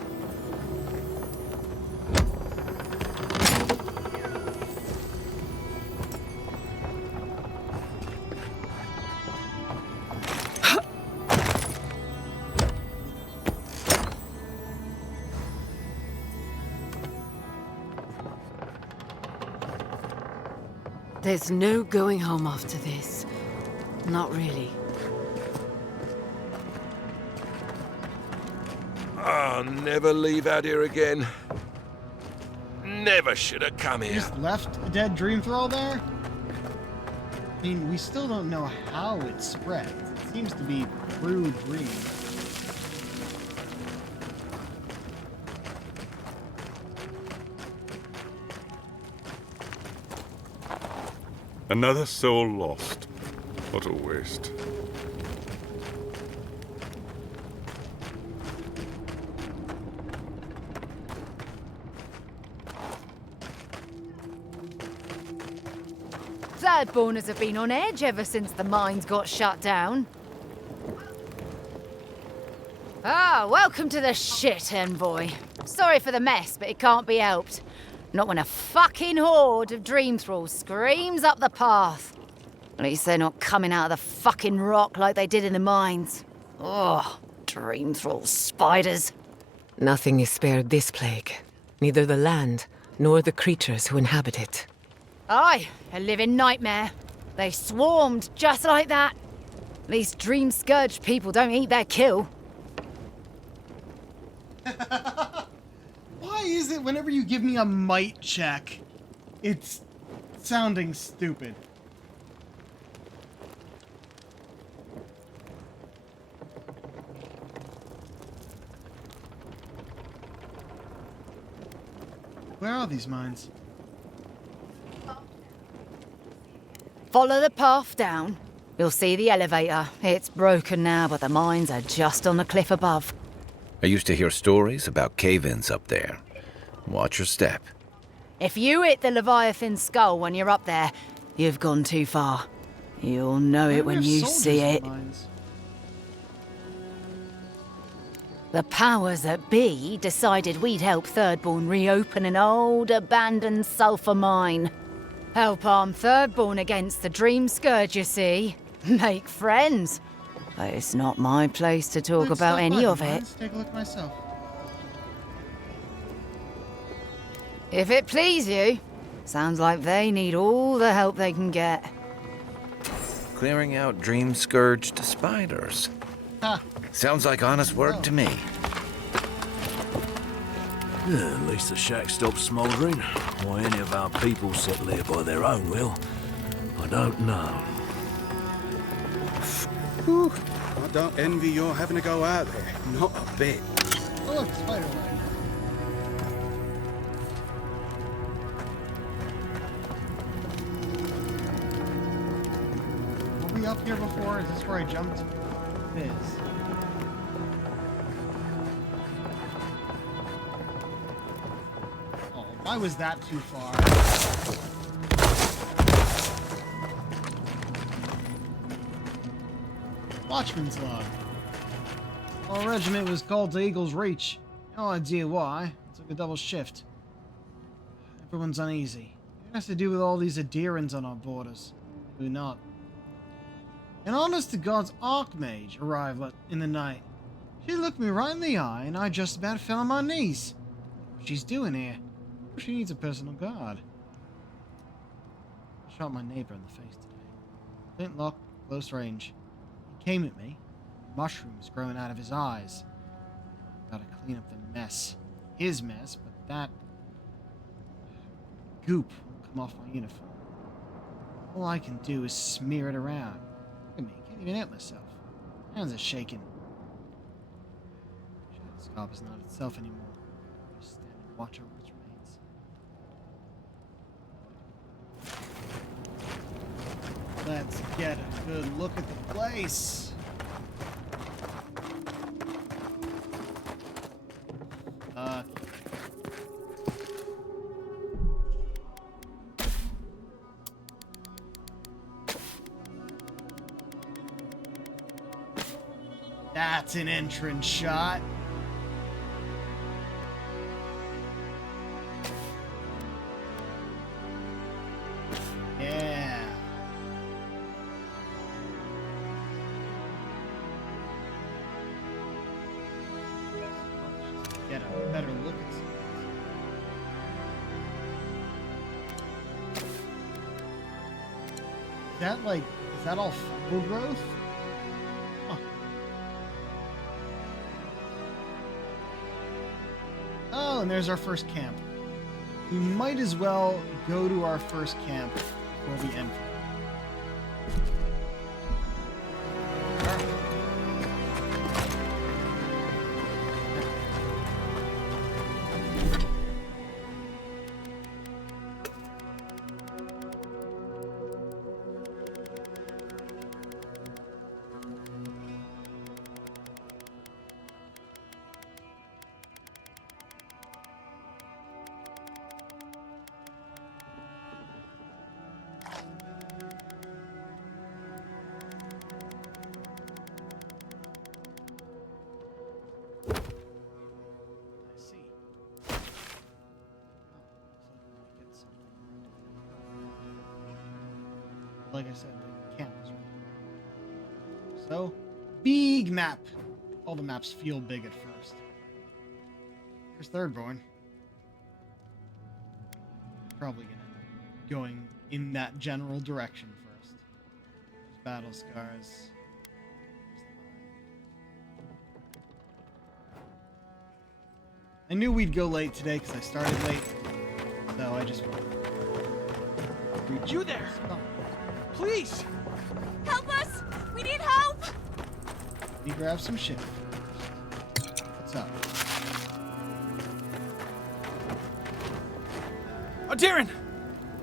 There's no going home after this. Not really. I'll never leave out here again. Never should have come here. Just left a dead dream thrall there? I mean, we still don't know how it spread. It seems to be through dreams. Another soul lost. What a waste. Thirdborners have been on edge ever since the mines got shut down. Ah, welcome to the shit, Envoy. Sorry for the mess, but it can't be helped. Not when a fucking horde of dream thralls screams up the path. At least they're not coming out of the fucking rock like they did in the mines. Oh, dream thrall spiders. Nothing is spared this plague. Neither the land, nor the creatures who inhabit it. Aye, a living nightmare. They swarmed just like that. At least dream scourge people don't eat their kill. Why is it whenever you give me a might check, it's sounding stupid? Where are these mines? Follow the path down. You'll see the elevator. It's broken now, but the mines are just on the cliff above. I used to hear stories about cave-ins up there. Watch your step. If you hit the Leviathan skull when you're up there, you've gone too far. You'll know it when you see it. The powers that be decided we'd help Thirdborn reopen an old, abandoned sulfur mine. Help arm Thirdborn against the Dream Scourge, you see. Make friends. But it's not my place to talk about any of it. Let's take a look myself. If it please you, sounds like they need all the help they can get. Clearing out dream-scourged spiders. Ha. Sounds like honest work to me. Yeah, at least the shack stopped smouldering. Why any of our people settle here by their own will, I don't know. Whew. I don't envy your having to go out there. Not a bit. Oh, look, spider leg. Were we up here before? Is this where I jumped? It is. Oh, why was that too far? Watchman's log. Our regiment was called to Eagle's Reach. No idea why. It took a double shift. Everyone's uneasy. What has to do with all these adherents on our borders? Who not? An honest to God's Archmage arrived in the night. She looked me right in the eye, and I just about fell on my knees. What she's doing here? She needs a personal guard. I shot my neighbor in the face today. Flintlock, close range. He came at me. Mushrooms growing out of his eyes. Gotta clean up the mess. His mess, but that goop will come off my uniform. All I can do is smear it around. Look at me, can't even help myself. Hands are shaking. The scarp is not itself anymore. Just stand and watch over its remains. Let's get a good look at the place. That's an entrance shot. Yeah. Get a better look at some. Is that all fungal growth? Huh. Oh, and there's our first camp. We might as well go to our first camp before we enter. Like I said, the camp is right there. So, big map. All the maps feel big at first. Here's Thirdborn. Probably gonna end up going in that general direction first. There's battle scars. I knew we'd go late today because I started late. So I just You there! Please! Help us! We need help! Let me grab some shit. What's up? Oh, Darren!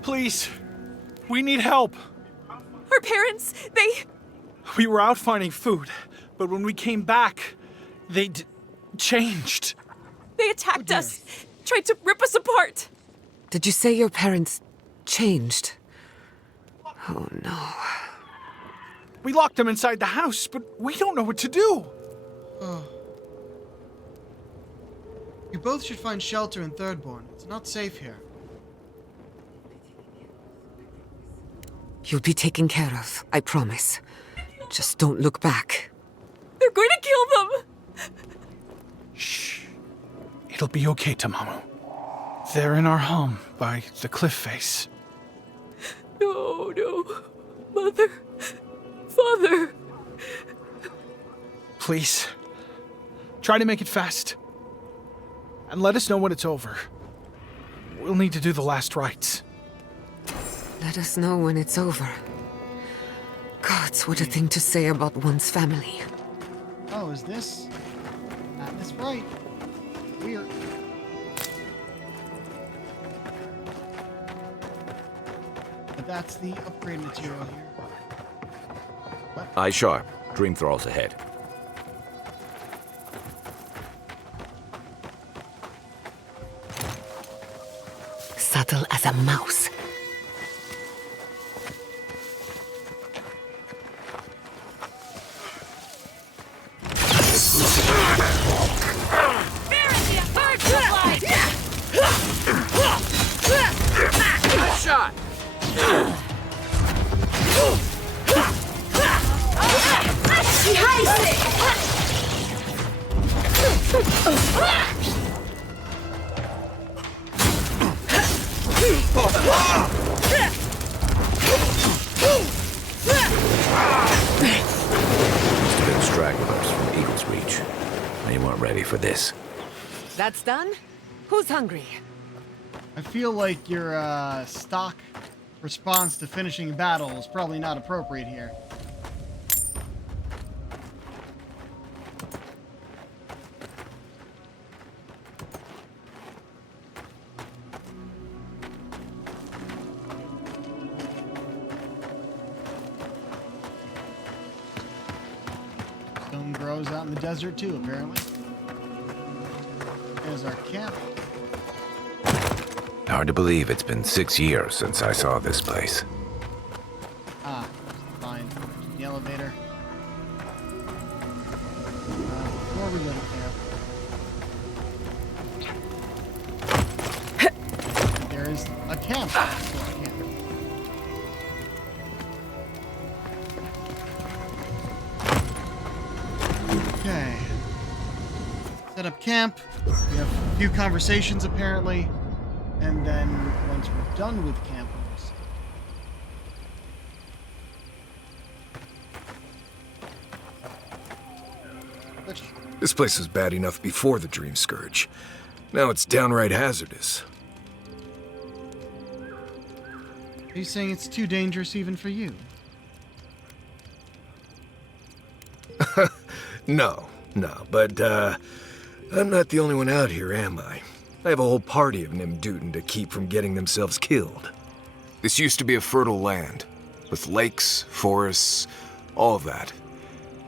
Please! We need help! Our parents, We were out finding food, but when we came back, they changed. They attacked us! Tried to rip us apart! Did you say your parents changed? Oh no. We locked them inside the house, but we don't know what to do. Oh. You both should find shelter in Thirdborn. It's not safe here. You'll be taken care of, I promise. Just don't look back. They're going to kill them! Shh. It'll be okay, Tamamu. They're in our home by the cliff face. No, no. Mother. Father. Please. Try to make it fast. And let us know when it's over. We'll need to do the last rites. Let us know when it's over. Gods, what a thing to say about one's family. Oh, is this? That's right. Weird. But that's the upgrade material here. What? Eye sharp. Dream thralls ahead. Subtle as a mouse. Spirit, the bird fly! Must have been stragglers from Eagle's Reach. They weren't ready for this. That's done? Who's hungry? I feel like your stock response to finishing a battle is probably not appropriate here. Stone grows out in the desert too, apparently. There's our camp. Hard to believe it's been 6 years since I saw this place. Ah, fine. The elevator. Before we go to camp. There is a camp. Okay. Set up camp. We have a few conversations apparently. And then once we're done with camp, This place was bad enough before the Dream Scourge. Now it's downright hazardous. Are you saying it's too dangerous even for you? No, but I'm not the only one out here, am I? I have a whole party of Nimdutin to keep from getting themselves killed. This used to be a fertile land, with lakes, forests, all of that.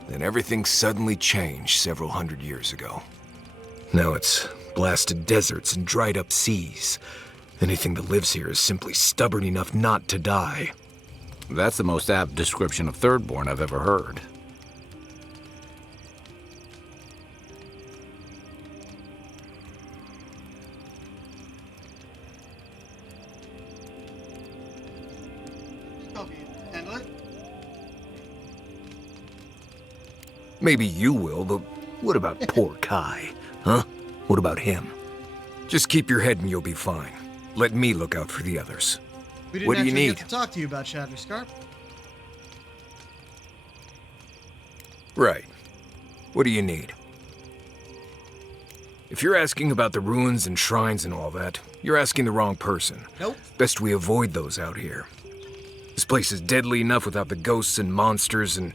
Then everything suddenly changed several hundred years ago. Now it's blasted deserts and dried up seas. Anything that lives here is simply stubborn enough not to die. That's the most apt description of Thirdborn I've ever heard. Handle it? Maybe you will, but what about poor Kai? Huh? What about him? Just keep your head and you'll be fine. Let me look out for the others. We didn't What do you actually need? get to talk to you about Shatterscarp. Right. What do you need? If you're asking about the ruins and shrines and all that, you're asking the wrong person. Nope. Best we avoid those out here. This place is deadly enough without the ghosts and monsters and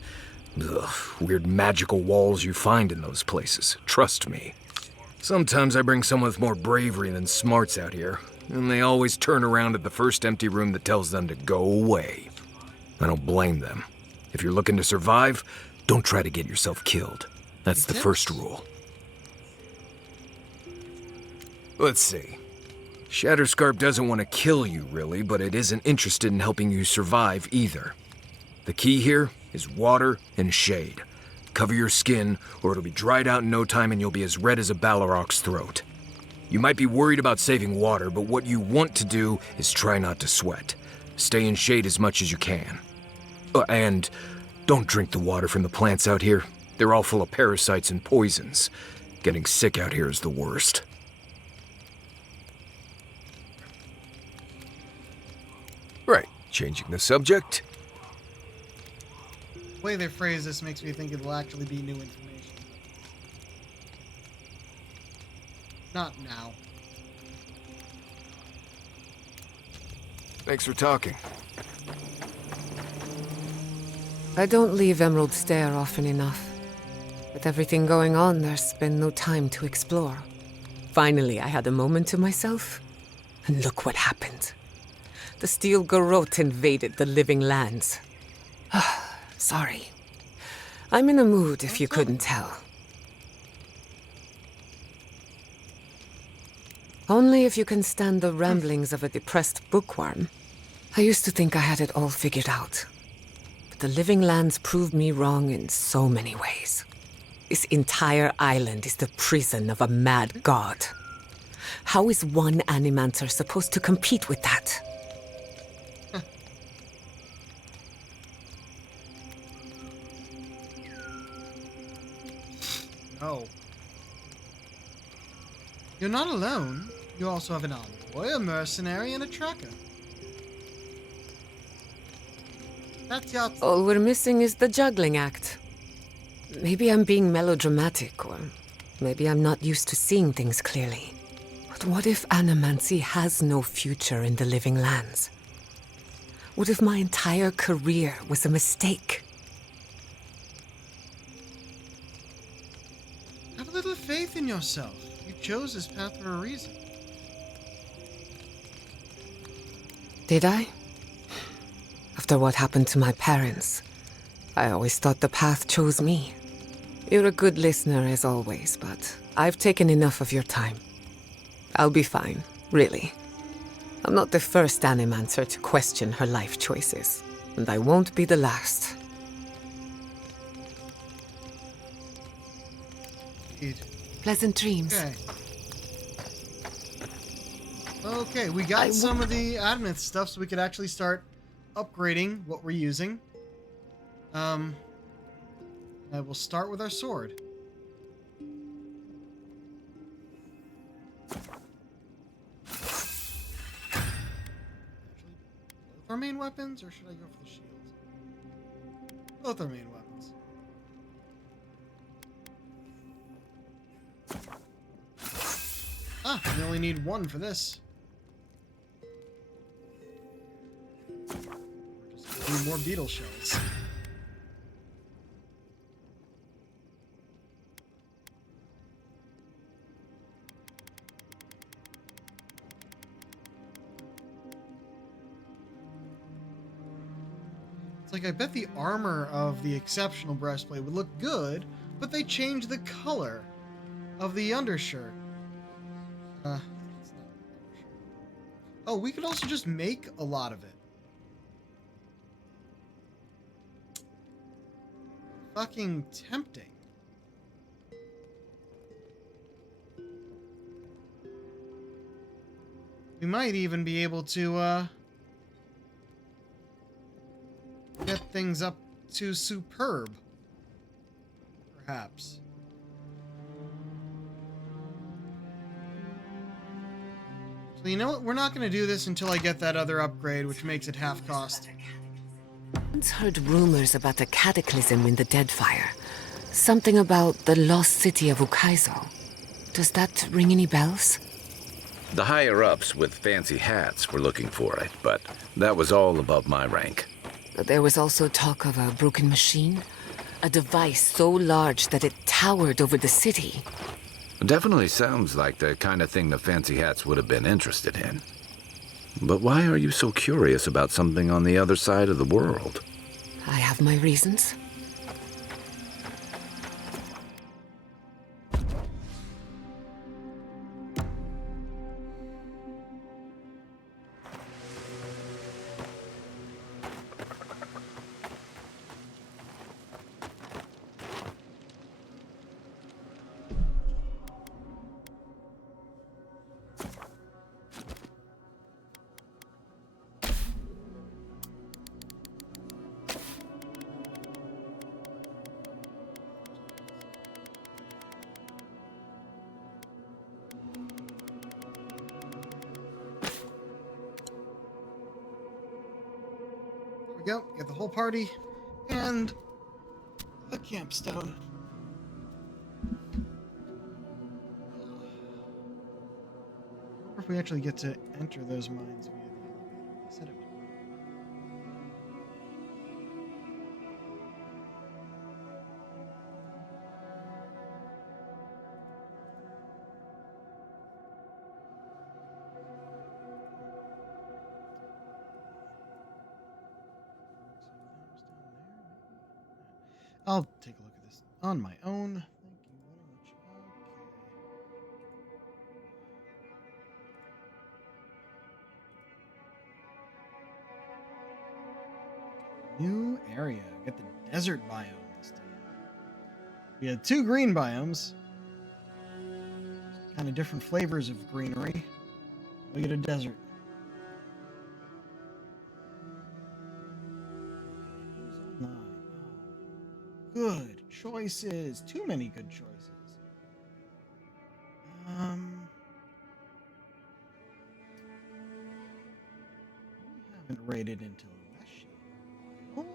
weird magical walls you find in those places. Trust me. Sometimes I bring someone with more bravery than smarts out here, and they always turn around at the first empty room that tells them to go away. I don't blame them. If you're looking to survive, don't try to get yourself killed. That's the first rule. Let's see. Shatterscarp doesn't want to kill you, really, but it isn't interested in helping you survive either. The key here is water and shade. Cover your skin, or it'll be dried out in no time and you'll be as red as a Balrog's throat. You might be worried about saving water, but what you want to do is try not to sweat. Stay in shade as much as you can. And don't drink the water from the plants out here. They're all full of parasites and poisons. Getting sick out here is the worst. Right, changing the subject. The way they phrase this makes me think it'll actually be new information. Not now. Thanks for talking. I don't leave Emerald Stair often enough. With everything going on, there's been no time to explore. Finally, I had a moment to myself, and look what happened. The Steel Garrote invaded the Living Lands. Sorry. I'm in a mood, if you couldn't tell. Only if you can stand the ramblings of a depressed bookworm. I used to think I had it all figured out. But the Living Lands proved me wrong in so many ways. This entire island is the prison of a mad god. How is one Animancer supposed to compete with that? You're not alone. You also have an envoy, a mercenary, and a tracker. That's your... All we're missing is the juggling act. Maybe I'm being melodramatic, or maybe I'm not used to seeing things clearly. But what if animancy has no future in the living lands? What if my entire career was a mistake? Have a little faith in yourself. You chose this path for a reason. Did I? After what happened to my parents, I always thought the path chose me. You're a good listener as always, but I've taken enough of your time. I'll be fine, really. I'm not the first Animancer to question her life choices, and I won't be the last. Pleasant dreams. Okay. Okay, we got some of the Admith stuff, so we could actually start upgrading what we're using. I will start with our sword. Both our main weapons, or should I go for the shields? Both our main weapons. Ah, we only need one for this. Just need more beetle shells. It's like, I bet the armor of the exceptional breastplate would look good, but they changed the color of the undershirt. It's not undershirt. Oh, we could also just make a lot of it. Fucking tempting. We might even be able to, get things up to superb. Perhaps. So you know what? We're not going to do this until I get that other upgrade, which makes it half cost. I once heard rumors about a cataclysm in the Deadfire. Something about the lost city of Ukaizo. Does that ring any bells? The higher-ups with fancy hats were looking for it, but that was all above my rank. There was also talk of a broken machine. A device so large that it towered over the city. Definitely sounds like the kind of thing the fancy hats would have been interested in. But why are you so curious about something on the other side of the world? I have my reasons. There we go. Get the whole party and a campstone. I wonder if we actually get to enter those mines via the elevator. They said it would. I'll take a look at this on my own. Thank you very much. Okay. New area. Get the desert biome this time. We had 2 green biomes. Kind of different flavors of greenery. We get a desert. Good choices. Too many good choices. Haven't raided until Leshy. Oh.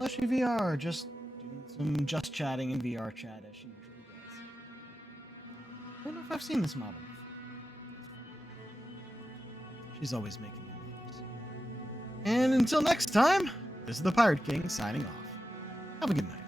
Leshy VR, just doing some just chatting in VR chat as she usually does. I don't know if I've seen this model before. She's always making new moves. And until next time, this is the Pirate King signing off. Have a good night.